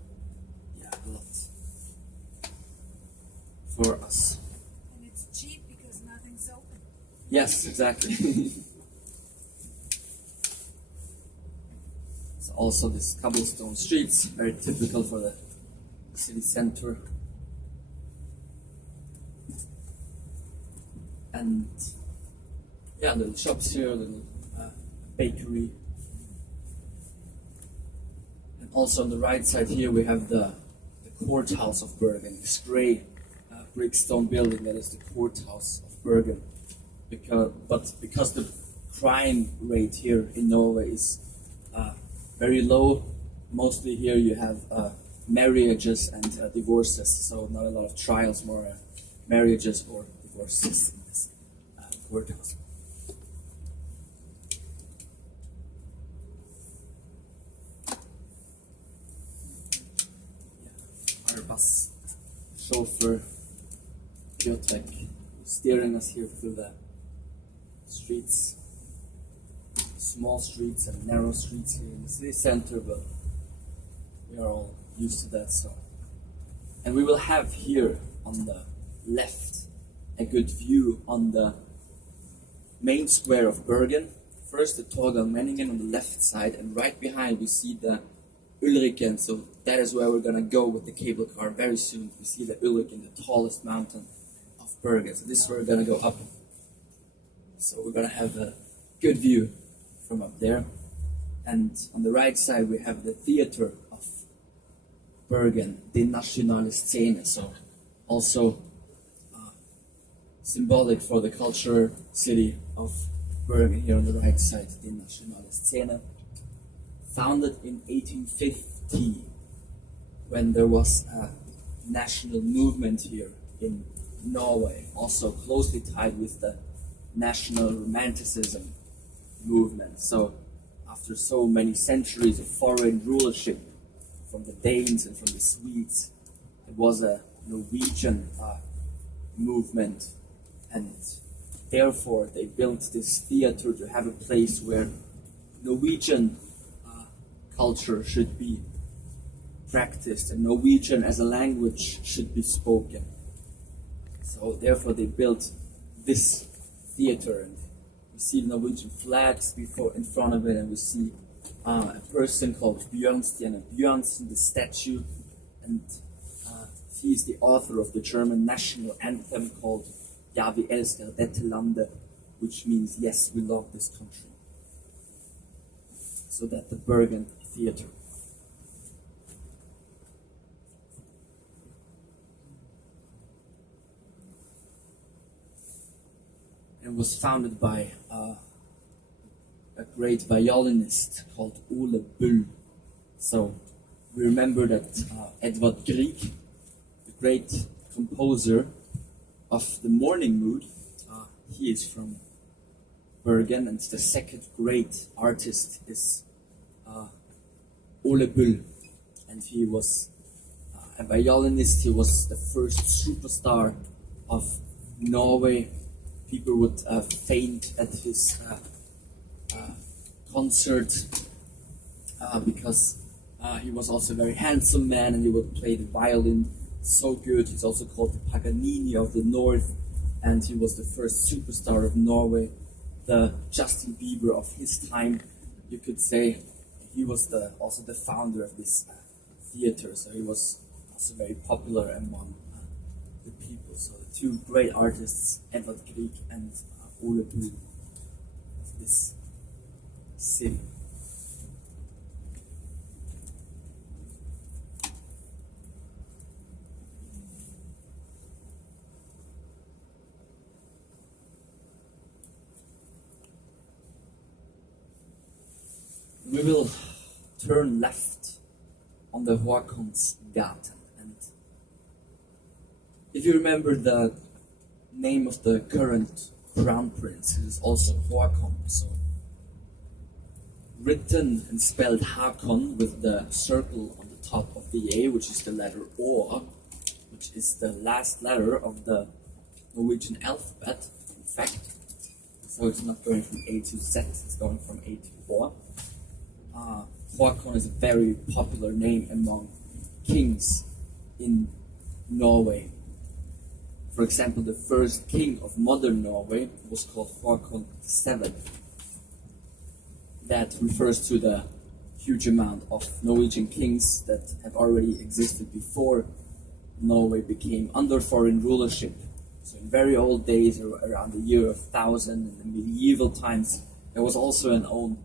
yeah, a lot for us. And it's cheap because nothing's open. Yes, exactly. So also this cobblestone streets, very typical for the city center. And yeah, little shops here, little bakery. And also on the right side here we have the courthouse of Bergen, this grey brick stone building that is the courthouse of Bergen. Because the crime rate here in Norway is very low, mostly here you have marriages and divorces, so not a lot of trials, more marriages or divorces in this courthouse. Our bus chauffeur Piotrek steering us here through the streets, small streets and narrow streets here in the city center, but we are all used to that. So, and we will have here on the left a good view on the main square of Bergen. First the Torgallmenningen on the left side, and right behind we see the Ulriken. So that is where we're gonna go with the cable car very soon. We see the Ulriken, the tallest mountain of Bergen. So this is where we're gonna go up. So we're gonna have a good view from up there. And on the right side we have the theater of Bergen, the Nationale Scene. So also symbolic for the culture city of Bergen here on the right side, the Nationale Scene. Founded in 1850, when there was a national movement here in Norway, also closely tied with the national romanticism movement. So after so many centuries of foreign rulership from the Danes and from the Swedes, it was a Norwegian movement, and therefore they built this theater to have a place where Norwegian culture should be practiced and Norwegian as a language should be spoken. So therefore they built this theater, and we see Norwegian flags before in front of it, and we see a person called Bjørnstjerne Bjørnsen, the statue, and he is the author of the German national anthem called Ja, vi elsker dette landet, which means yes, we love this country. So that the Bergen Theater. It was founded by a great violinist called Ole Bull. So we remember that Edvard Grieg, the great composer of the Morning Mood, he is from Bergen, and the second great artist is Ole Bull, and he was a violinist. He was the first superstar of Norway. People would faint at his concert because he was also a very handsome man, and he would play the violin so good. He's also called the Paganini of the North, and he was the first superstar of Norway, the Justin Bieber of his time, you could say. He was also the founder of this theater, so he was also very popular among the people. So the two great artists, Edvard Grieg and Ole Bull, of this city. We will turn left on the Håkonsgaten, and if you remember the name of the current crown prince, it is also Håkon. So written and spelled Hakon with the circle on the top of the A, which is the letter O, which is the last letter of the Norwegian alphabet, in fact. So it's not going from A to Z, it's going from A to O. Håkon is a very popular name among kings in Norway. For example, the first king of modern Norway was called Håkon VII. That refers to the huge amount of Norwegian kings that have already existed before Norway became under foreign rulership. So in very old days, around the year 1000, in the medieval times, there was also an own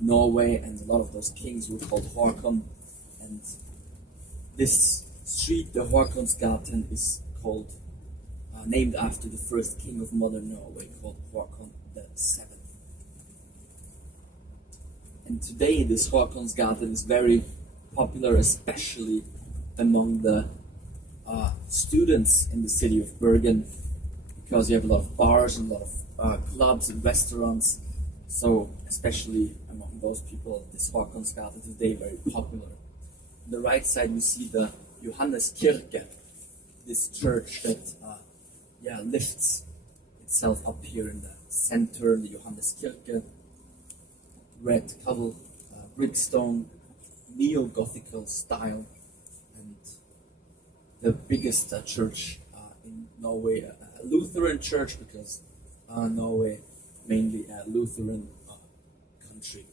Norway, and a lot of those kings were called Håkon. And this street, the Håkonsgaten, is called named after the first king of modern Norway, called Håkon VII. And today this Håkonsgaten is very popular, especially among the students in the city of Bergen, because you have a lot of bars and a lot of clubs and restaurants. So especially among those people, this Håkonsgate is today very popular. On the right side we see the Johanneskirke, this church that lifts itself up here in the center, the Johanneskirke, red cobble, brickstone, neo-Gothical style, and the biggest church in Norway, a Lutheran church because Norway mainly a Lutheran country.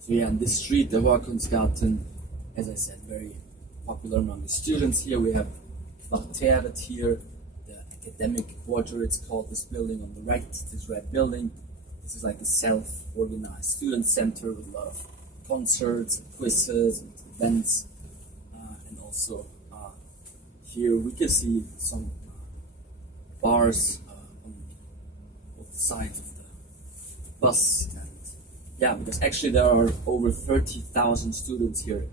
So yeah, this street, the Håkonsgaten, as I said, very popular among the students here. We have Kvarteret here, the academic quarter, it's called, this building on the right, this red building. This is like a self-organized student center with a lot of concerts, and quizzes, and events. And also here we can see some bars on both sides of the bus. And yeah, because actually there are over 30,000 students here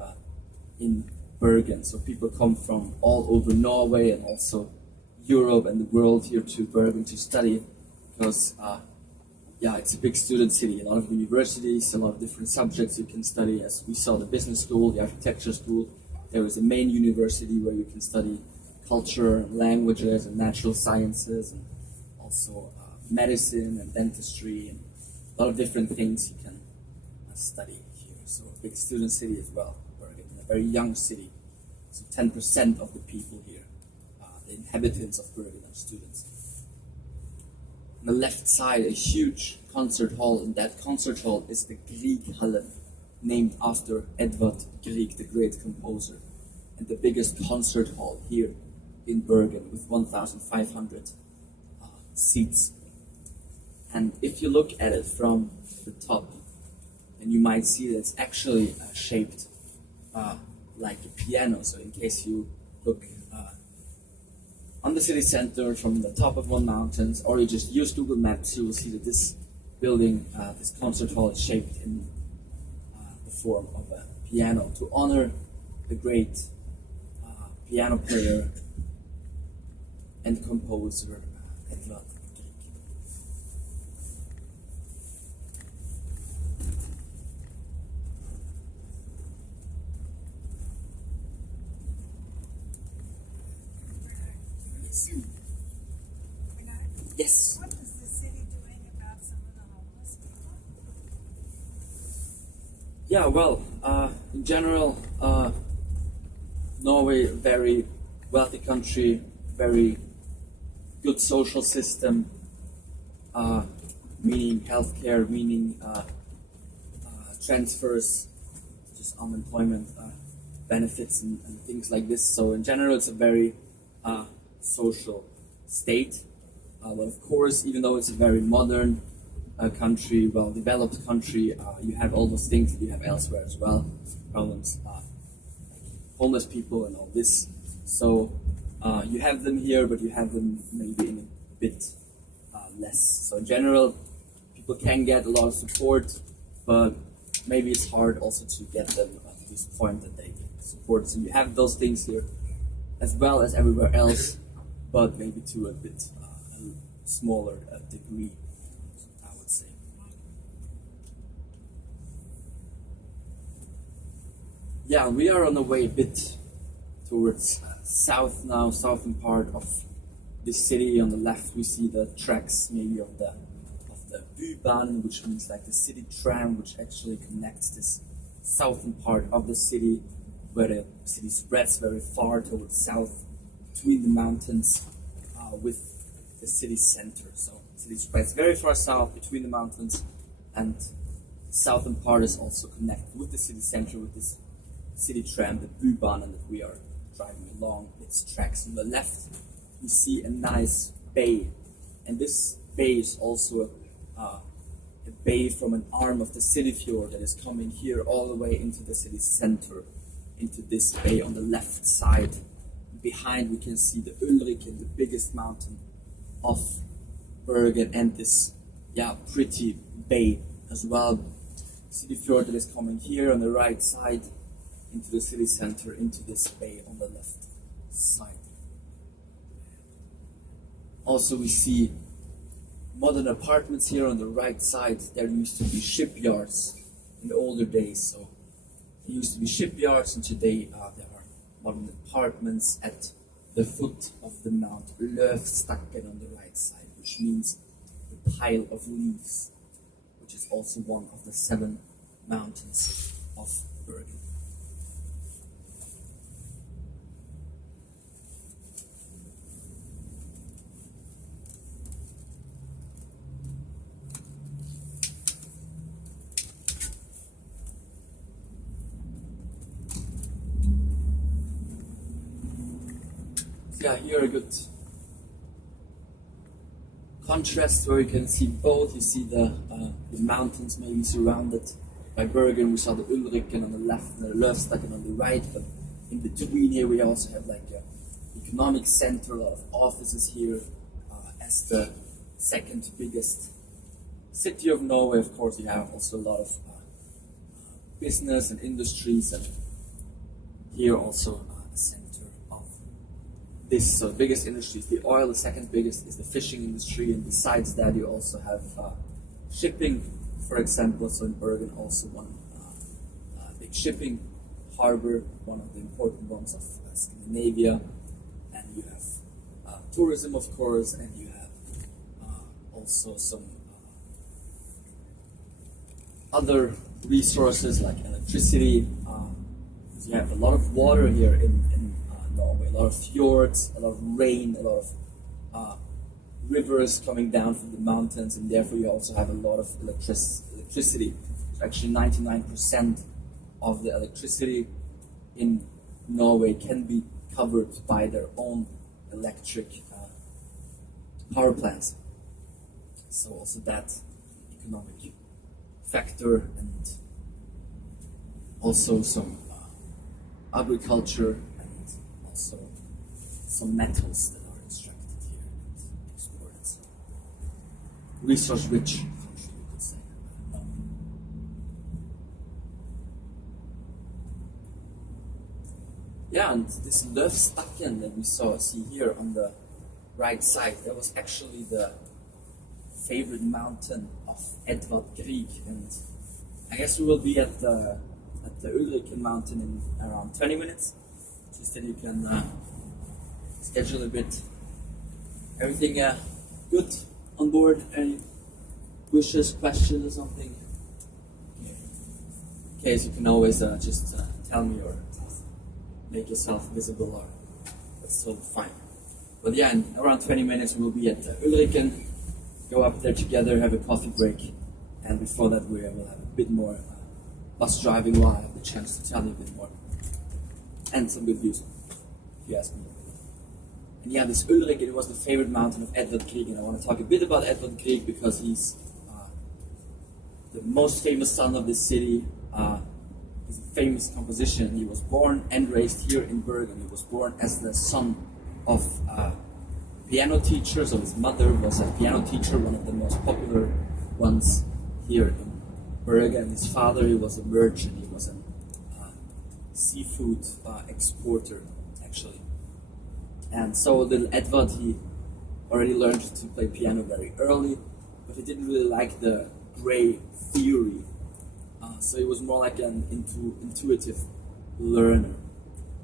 in Bergen. So people come from all over Norway and also Europe and the world here to Bergen to study because yeah, it's a big student city, a lot of universities, a lot of different subjects you can study. As we saw, the business school, the architecture school, there is a main university where you can study culture and languages and natural sciences and also medicine and dentistry and a lot of different things you can study here. So a big student city as well, Bergen, a very young city. So 10% of the people here, the inhabitants of Bergen are students. On the left side, a huge concert hall, and that concert hall is the Grieghallen, named after Edvard Grieg, the great composer, and the biggest concert hall here in Bergen with 1,500 seats. And if you look at it from the top, then you might see that it's actually shaped like a piano. So in case you look on the city center from the top of one mountain, or you just use Google Maps, you will see that this building, this concert hall, is shaped in the form of a piano to honor the great piano player and composer Edvard Grieg. Yes. What is the city doing about some of the homeless people? Yeah, well, in general, Norway, very wealthy country, very good social system, meaning healthcare, meaning transfers, just unemployment benefits and things like this. So in general, it's a very social state. But of course, even though it's a very modern country, well-developed country, you have all those things that you have elsewhere as well. Problems like homeless people and all this. So you have them here, but you have them maybe in a bit less. So in general, people can get a lot of support, but maybe it's hard also to get them to this point that they get support. So you have those things here as well as everywhere else, but maybe to a bit smaller degree, I would say. Yeah, we are on the way a bit towards south now, southern part of the city. On the left we see the tracks maybe of the Bybanen, which means like the city tram, which actually connects this southern part of the city, where the city spreads very far towards south between the mountains with the city center. So the city spreads very far south between the mountains, and the southern part is also connected with the city center with this city tram, the Bybanen, that we are driving along its tracks. On the left we see a nice bay, and this bay is also a bay from an arm of the city fjord that is coming here all the way into the city center, into this bay on the left side. Behind we can see the Ulriken, the biggest mountain of Bergen, and this pretty bay as well. City fjord that is coming here on the right side into the city center, into this bay on the left side. Also we see modern apartments here on the right side. There used to be shipyards in the older days, so there used to be shipyards, and today there are modern apartments at the foot of the Mount Løvstakken on the right side, which means the pile of leaves, which is also one of the 7 mountains of Bergen. here a good contrast where you can see both. You see the mountains maybe surrounded by Bergen. We saw the Ulriken on the left and the Løvstakken on the right, but in between here we also have like a economic center, a lot of offices here. As the second biggest city of Norway, of course, you have also a lot of business and industries, and here also a center of this. So the biggest industry is the oil, the second biggest is the fishing industry, and besides that you also have shipping, for example. So in Bergen also one big shipping harbor, one of the important ones of Scandinavia, and you have tourism, of course, and you have also some other resources like electricity. You have a lot of water here in Norway, a lot of fjords, a lot of rain, a lot of rivers coming down from the mountains, and therefore you also have a lot of electricity. So actually 99% of the electricity in Norway can be covered by their own electric power plants. So also that economic factor, and also some agriculture, and also some metals that are extracted here and exported. So resource-rich country, you could say. Yeah, and this Løvstakken that we see here on the right side, that was actually the favorite mountain of Edvard Grieg, and I guess we will be at the Ulriken mountain in around 20 minutes, just that you can schedule a bit. Everything good on board? Any wishes, questions or something? In case you can always just tell me or make yourself visible, or that's totally fine. But yeah, in around 20 minutes we'll be at Ulriken. Go up there together, have a coffee break, and before that we will have a bit more bus driving while I have the chance to tell you a bit more. And some good views, if you ask me. And yeah, this Ulriken, it was the favorite mountain of Edvard Grieg, and I want to talk a bit about Edvard Grieg because he's the most famous son of this city. He's a famous composition. He was born and raised here in Bergen. He was born as the son of piano teacher, so his mother was a piano teacher, one of the most popular ones here in Bergen. His father, he was a merchant, he was a seafood exporter, actually. And so little Edvard, he already learned to play piano very early, but he didn't really like the gray theory. So he was more like an intuitive learner.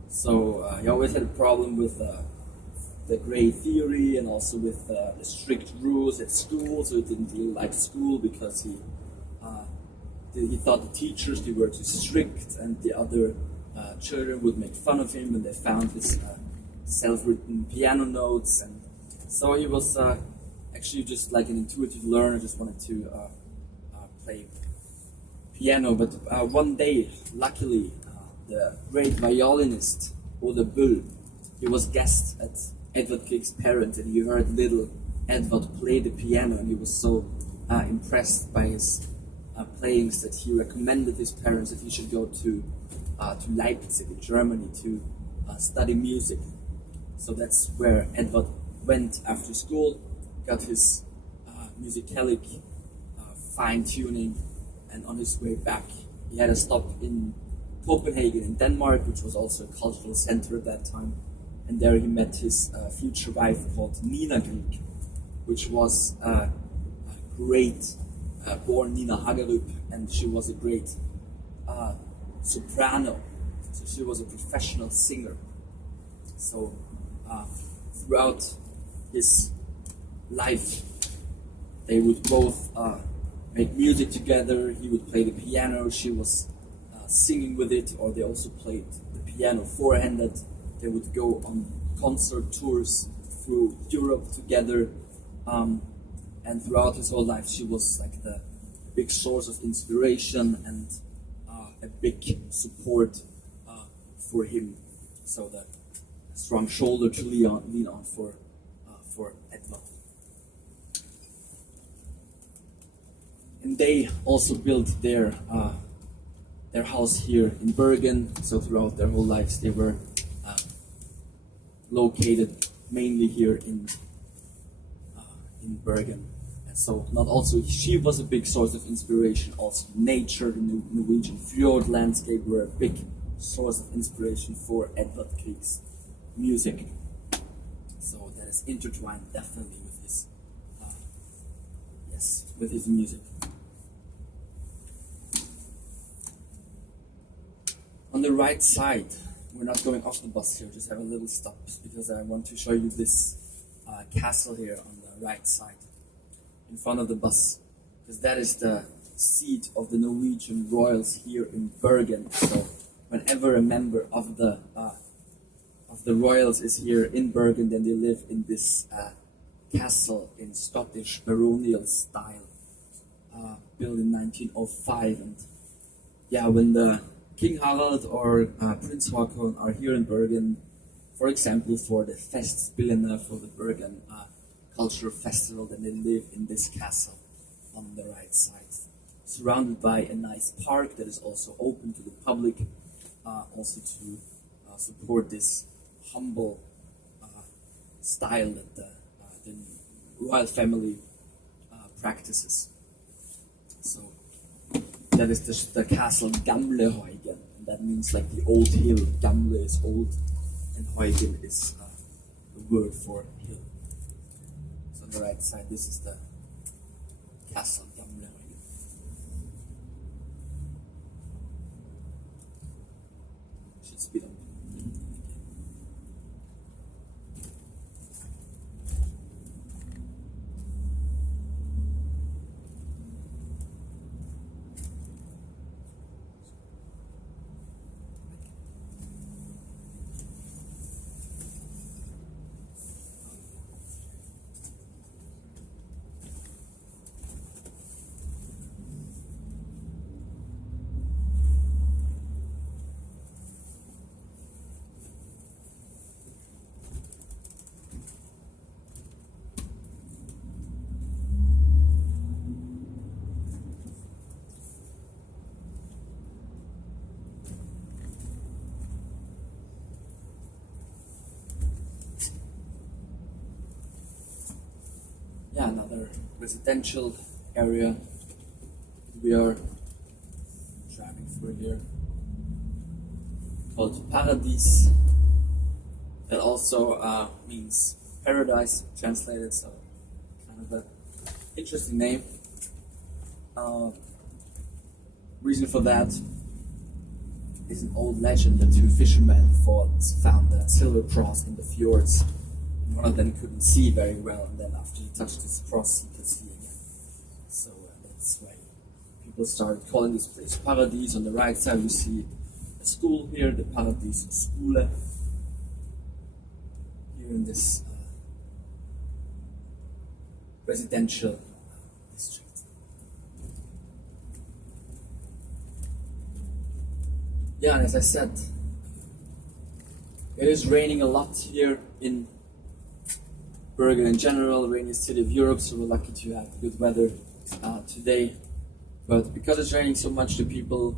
So he always had a problem with the gray theory, and also with the strict rules at school. So he didn't really like school because he thought the teachers, they were too strict, and the other children would make fun of him when they found his self-written piano notes. And so he was actually just like an intuitive learner, just wanted to play piano. But one day, luckily, the great violinist Ole Bull, he was guest at Edvard Grieg's parents, and he heard little Edvard play the piano, and he was so impressed by his playings that he recommended his parents that he should go to Leipzig in Germany to study music. So that's where Edvard went after school, got his musicalic fine-tuning, and on his way back he had a stop in Copenhagen in Denmark, which was also a cultural center at that time. And there he met his future wife called Nina Grieg, which was a great, born Nina Hagerup, and she was a great soprano. So she was a professional singer. So throughout his life, they would both make music together. He would play the piano, she was singing with it, or they also played the piano four-handed. They would go on concert tours through Europe together, and throughout his whole life she was like the big source of inspiration and a big support for him. So that strong shoulder to lean on for Edvard. And they also built their house here in Bergen. So throughout their whole lives, they were located mainly here in Bergen. And so, not also she was a big source of inspiration. Also, nature, the Norwegian fjord landscape were a big source of inspiration for Edvard Grieg's music. So that is intertwined definitely with his with his music. On the right side, we're not going off the bus here, just have a little stop because I want to show you this castle here on the right side in front of the bus, because that is the seat of the Norwegian royals here in Bergen. So whenever a member of the royals is here in Bergen, then they live in this castle in Scottish baronial style, built in 1905. And yeah, when the King Harald or Prince Haakon are here in Bergen, for example, for the Festspillene, for the Bergen cultural festival, then they live in this castle on the right side, surrounded by a nice park that is also open to the public, also to support this humble style that the royal family practices. So that is the castle Gamlehøygen, and that means like the old hill. Gamle is old, and Høygen is the word for hill. So on the right side, this is the castle Gamlehøygen. Should speed up. Yeah, another residential area we are driving through here, called Paradis. That also means paradise translated, so kind of an interesting name. Reason for that is an old legend that two fishermen found a silver cross in the fjords. One of them couldn't see very well, and then after he touched his cross, he could see again. So that's why people started calling this place Paradis. On the right side, you see a school here, the Paradis Skole, here in this residential district. Yeah, and as I said, it is raining a lot here in Bergen in general, rainiest city of Europe, so we're lucky to have good weather today. But because it's raining so much, the people,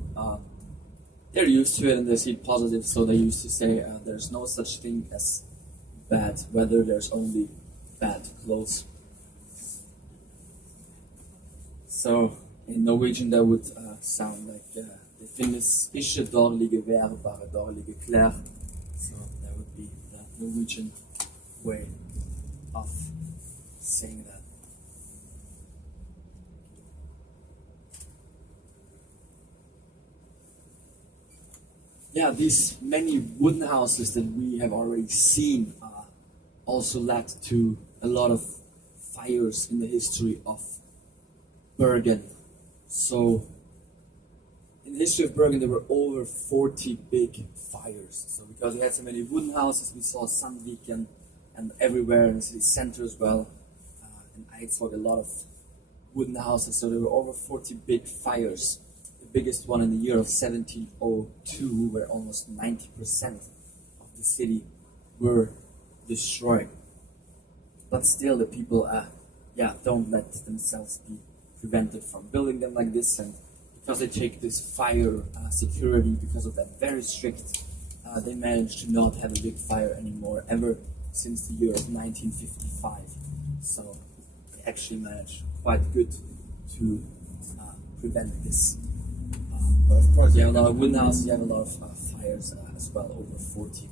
they're used to it and they see it positive, so they used to say there's no such thing as bad weather, there's only bad clothes. So in Norwegian that would sound like det finnes ikke dårlige vær, bare dårlige klær. So that would be the Norwegian way of saying that. Yeah, these many wooden houses that we have already seen also led to a lot of fires in the history of Bergen. So in the history of Bergen there were over 40 big fires. So because we had so many wooden houses, we saw Sandviken and everywhere in the city center as well. And Eidsvåg, a lot of wooden houses. So there were over 40 big fires. The biggest one in the year of 1702, where almost 90% of the city were destroyed. But still, the people, don't let themselves be prevented from building them like this, and because they take this fire security, because of that very strict, they managed to not have a big fire anymore ever since the year of 1955. So they actually managed quite good to prevent this. But of course, you have a lot of wooden houses, you have a lot of fires as well, over 40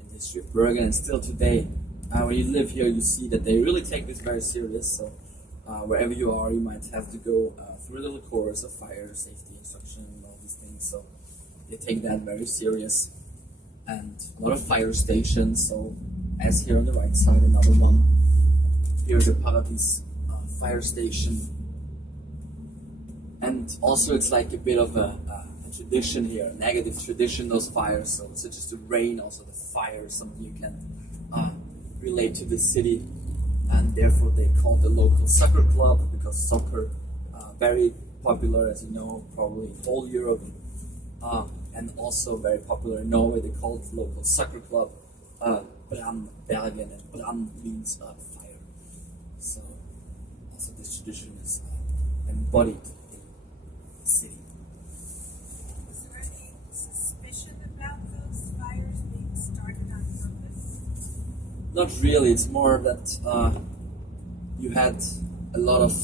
in the history of Bergen, and still today, when you live here, you see that they really take this very serious. So wherever you are, you might have to go through a little course of fire safety instruction and all these things. So they take that very serious. And a lot of fire stations. So as here on the right side, another one. Here's the Paradis fire station. And also it's like a bit of a tradition here, a negative tradition, those fires. So such as the rain, also the fire, something you can relate to the city. And therefore they call the local soccer club, because soccer, very popular, as you know, probably in whole Europe. And also very popular in Norway. They call it the local soccer club, Brandbergen, and Brand means fire. So also this tradition is embodied in the city. Was there any suspicion about those fires being started on purpose? Not really. It's more that you had a lot of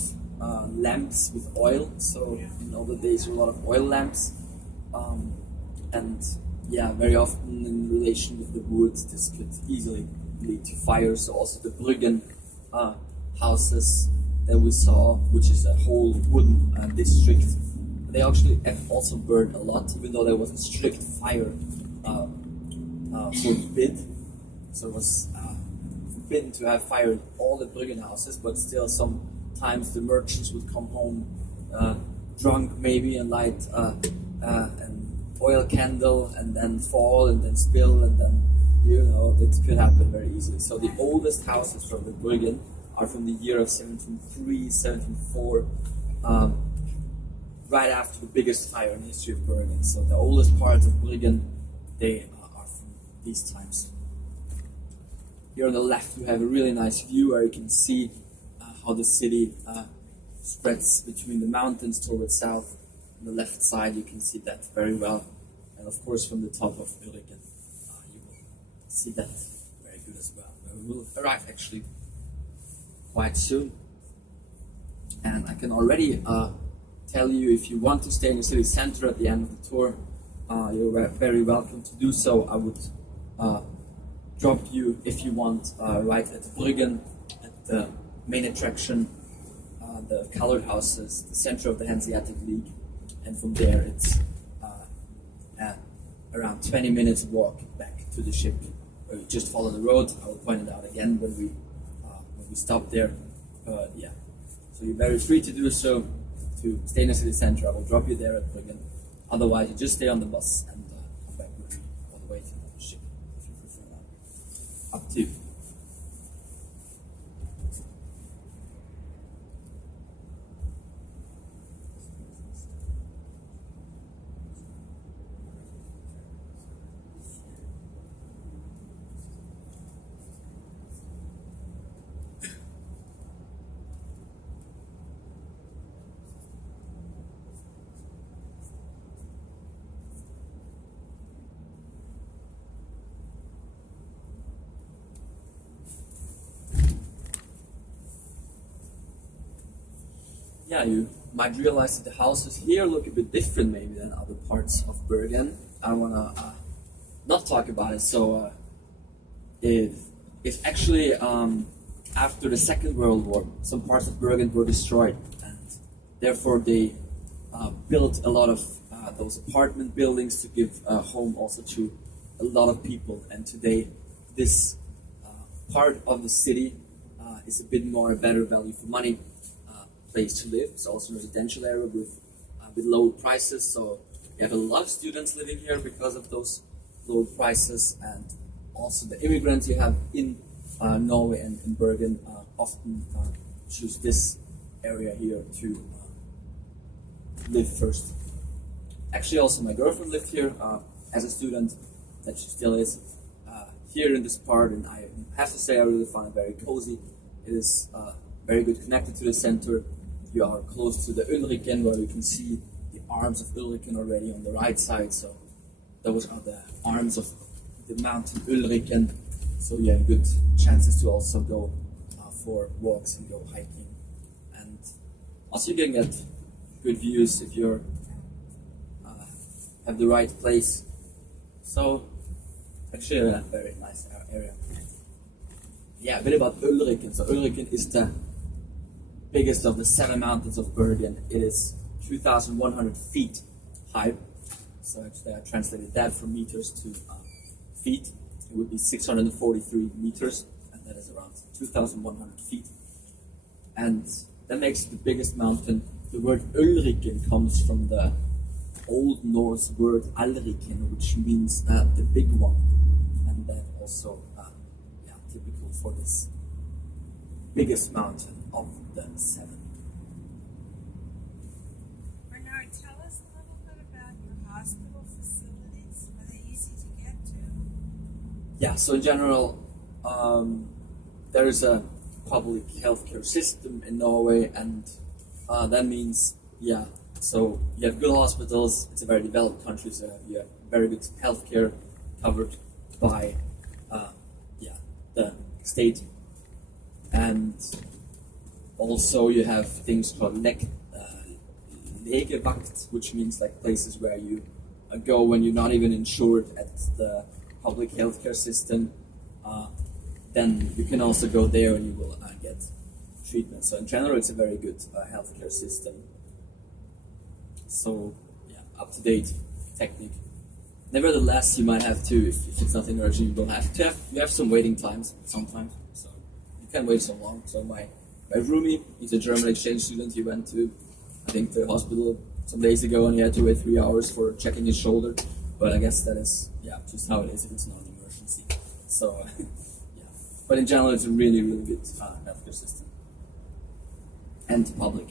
lamps with oil. So in older days, there were a lot of oil lamps. And very often in relation with the woods, this could easily lead to fire. So also the Bryggen houses that we saw, which is a whole wooden district, they actually have also burned a lot, even though there was a strict fire forbid. So it was forbidden to have fire in all the Bryggen houses, but still sometimes the merchants would come home drunk maybe and light an oil candle and then fall and then spill, and then that could happen very easily. So the oldest houses from the Bryggen are from the year of 1703, 1704, right after the biggest fire in the history of Bergen. So the oldest parts of Bryggen, they are from these times. Here on the left you have a really nice view where you can see how the city spreads between the mountains towards south. On the left side you can see that very well, and of course from the top of Bergen you will see that very good as well. We will arrive actually quite soon, and I can already tell you, if you want to stay in the city center at the end of the tour, you're very welcome to do so. I would drop you, if you want, right at Bryggen, at the main attraction, the colored houses, the center of the Hanseatic League, and from there it's around 20 minutes walk back to the ship. Or you just follow the road. I will point it out again when we stop there. So you're very free to do so, to stay in the city center. I will drop you there at Bryggen. Otherwise, you just stay on the bus and come back with me all the way to the ship if you prefer that. Up to you. You might realize that the houses here look a bit different maybe than other parts of Bergen. I want to not talk about it. So it's actually after the Second World War, some parts of Bergen were destroyed, and therefore they built a lot of those apartment buildings to give home also to a lot of people. And today this part of the city is a bit more a better value for money place to live. It's also a residential area with low prices, so you have a lot of students living here because of those low prices, and also the immigrants you have in Norway and in Bergen often choose this area here to live first. Actually, also my girlfriend lived here as a student, that she still is here in this part, and I have to say I really found it very cozy. It is very good connected to the center. You are close to the Ulriken, where you can see the arms of Ulriken already on the right side. So those are the arms of the mountain Ulriken. So you have good chances to also go for walks and go hiking. And also you can get good views if you're have the right place. So actually a very nice area. Yeah, a bit about Ulriken. So Ulriken is the biggest of the 7 mountains of Bergen. It is 2,100 feet high. So actually I translated that from meters to feet. It would be 643 meters, and that is around 2,100 feet. And that makes it the biggest mountain. The word Ulriken comes from the Old Norse word Alriken, which means the big one. And that also typical for this biggest mountain of the 7. Bernard, tell us a little bit about your hospital facilities. Are they easy to get to? Yeah, so in general, there is a public healthcare system in Norway, and that means, so you have good hospitals. It's a very developed country, so you have very good healthcare covered by the state. And also you have things called legevakt, which means like places where you go when you're not even insured at the public healthcare system. Then you can also go there and you will get treatment. So in general, it's a very good healthcare system. So up-to-date technique. Nevertheless, you might have to, if it's nothing urgent, you will have to you have some waiting times sometimes. So you can't wait so long. So my roomie, he's a German exchange student. He went to, I think, the hospital some days ago, and he had to wait 3 hours for checking his shoulder. But I guess that is just how it is if it's not an emergency. So but in general, it's a really, really good healthcare system and public.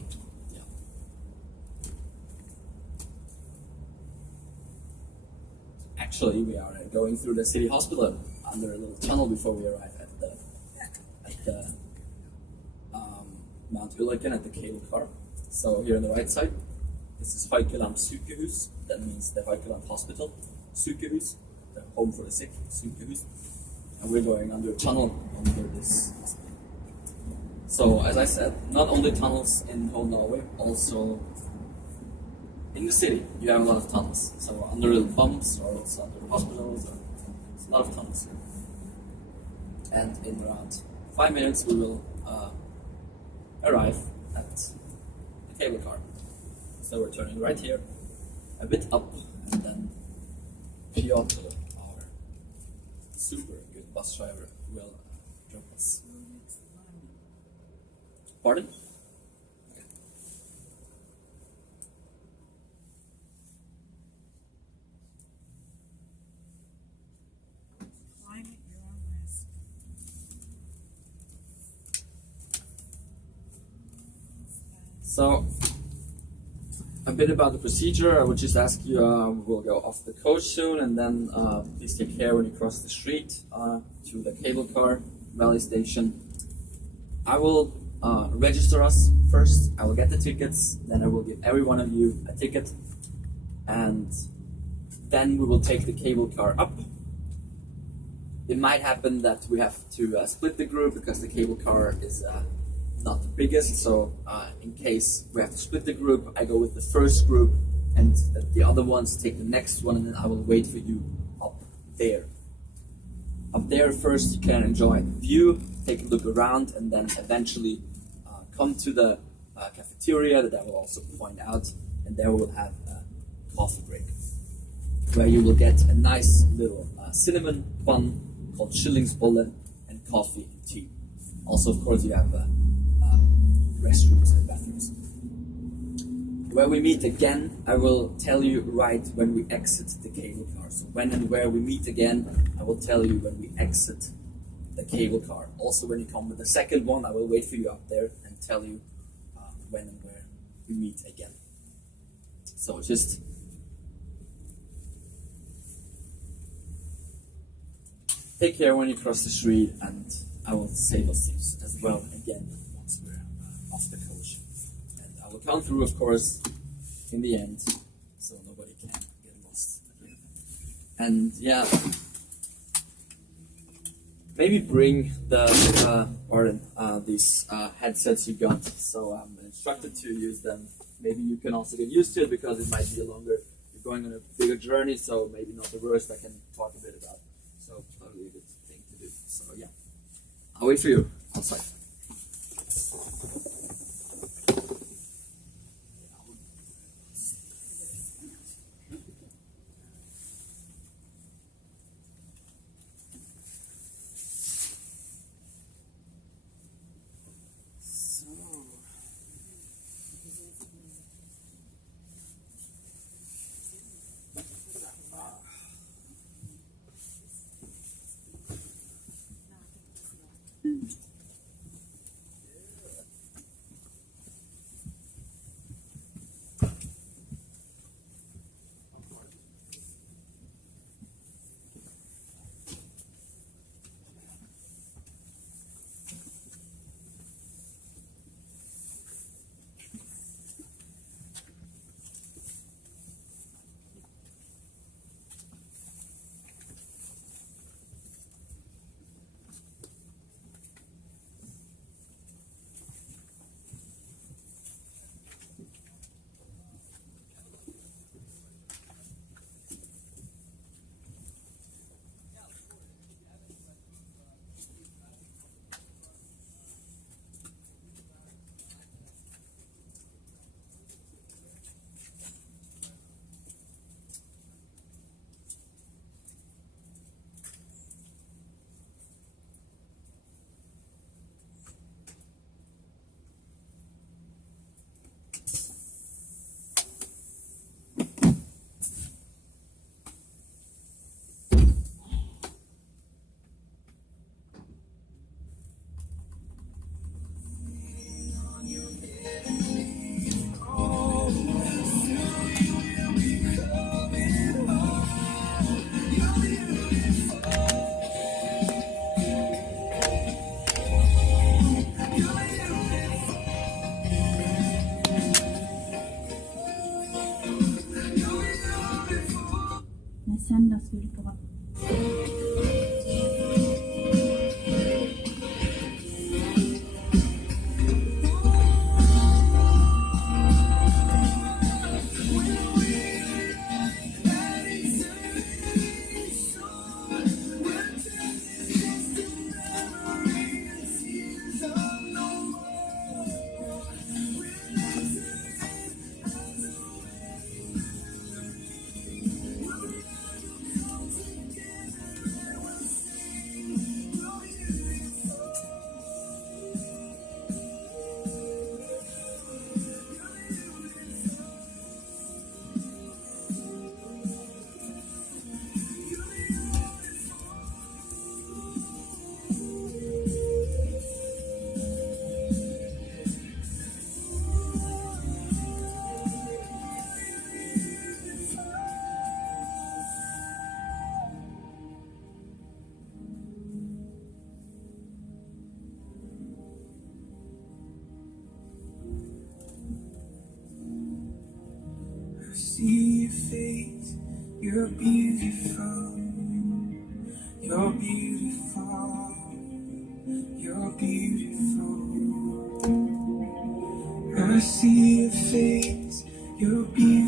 Actually, we are going through the city hospital under a little tunnel before we arrive at the Mount Ulriken at the cable car. So here on the right side, this is Haukeland sykehus. That means the Haukeland Hospital. Sykehus, the home for the sick. Sykehus. And we're going under a tunnel under this hospital. So as I said, not only tunnels in whole Norway, also in the city, you have a lot of tunnels. So under little bumps, or also under hospitals, it's a lot of tunnels. And in around 5 minutes, we will arrive at the cable car. So we're turning right here, a bit up, and then Piotr, our super good bus driver, will drop us. Pardon? So, a bit about the procedure. I would just ask you, we'll go off the coach soon, and then please take care when you cross the street to the cable car valley station. I will register us first. I will get the tickets, then I will give every one of you a ticket, and then we will take the cable car up. It might happen that we have to split the group because the cable car is not the biggest, so in case we have to split the group, I go with the first group and the other ones take the next one, and then I will wait for you up there. Up there first you can enjoy the view, take a look around, and then eventually come to the cafeteria that I will also point out, and there we'll have a coffee break where you will get a nice little cinnamon bun called skillingsbolle and coffee and tea. Also, of course, you have restrooms and bathrooms. Where we meet again, I will tell you right when we exit the cable car. So when and where we meet again, I will tell you when we exit the cable car. Also, when you come with the second one, I will wait for you up there and tell you when and where we meet again. So take care when you cross the street, and I will say those things as well again once we're off the coach. And I will count through, of course, in the end, so nobody can get lost. And yeah, maybe bring these headsets you got. So I'm instructed to use them. Maybe you can also get used to it because it might be a longer. You're going on a bigger journey, so maybe not the worst. I can talk a bit about. So totally a good thing to do. So yeah, I'll wait for you outside. Med söndagsvillkor. See your face, you're beautiful, you're beautiful, you're beautiful. I see your face, you're beautiful.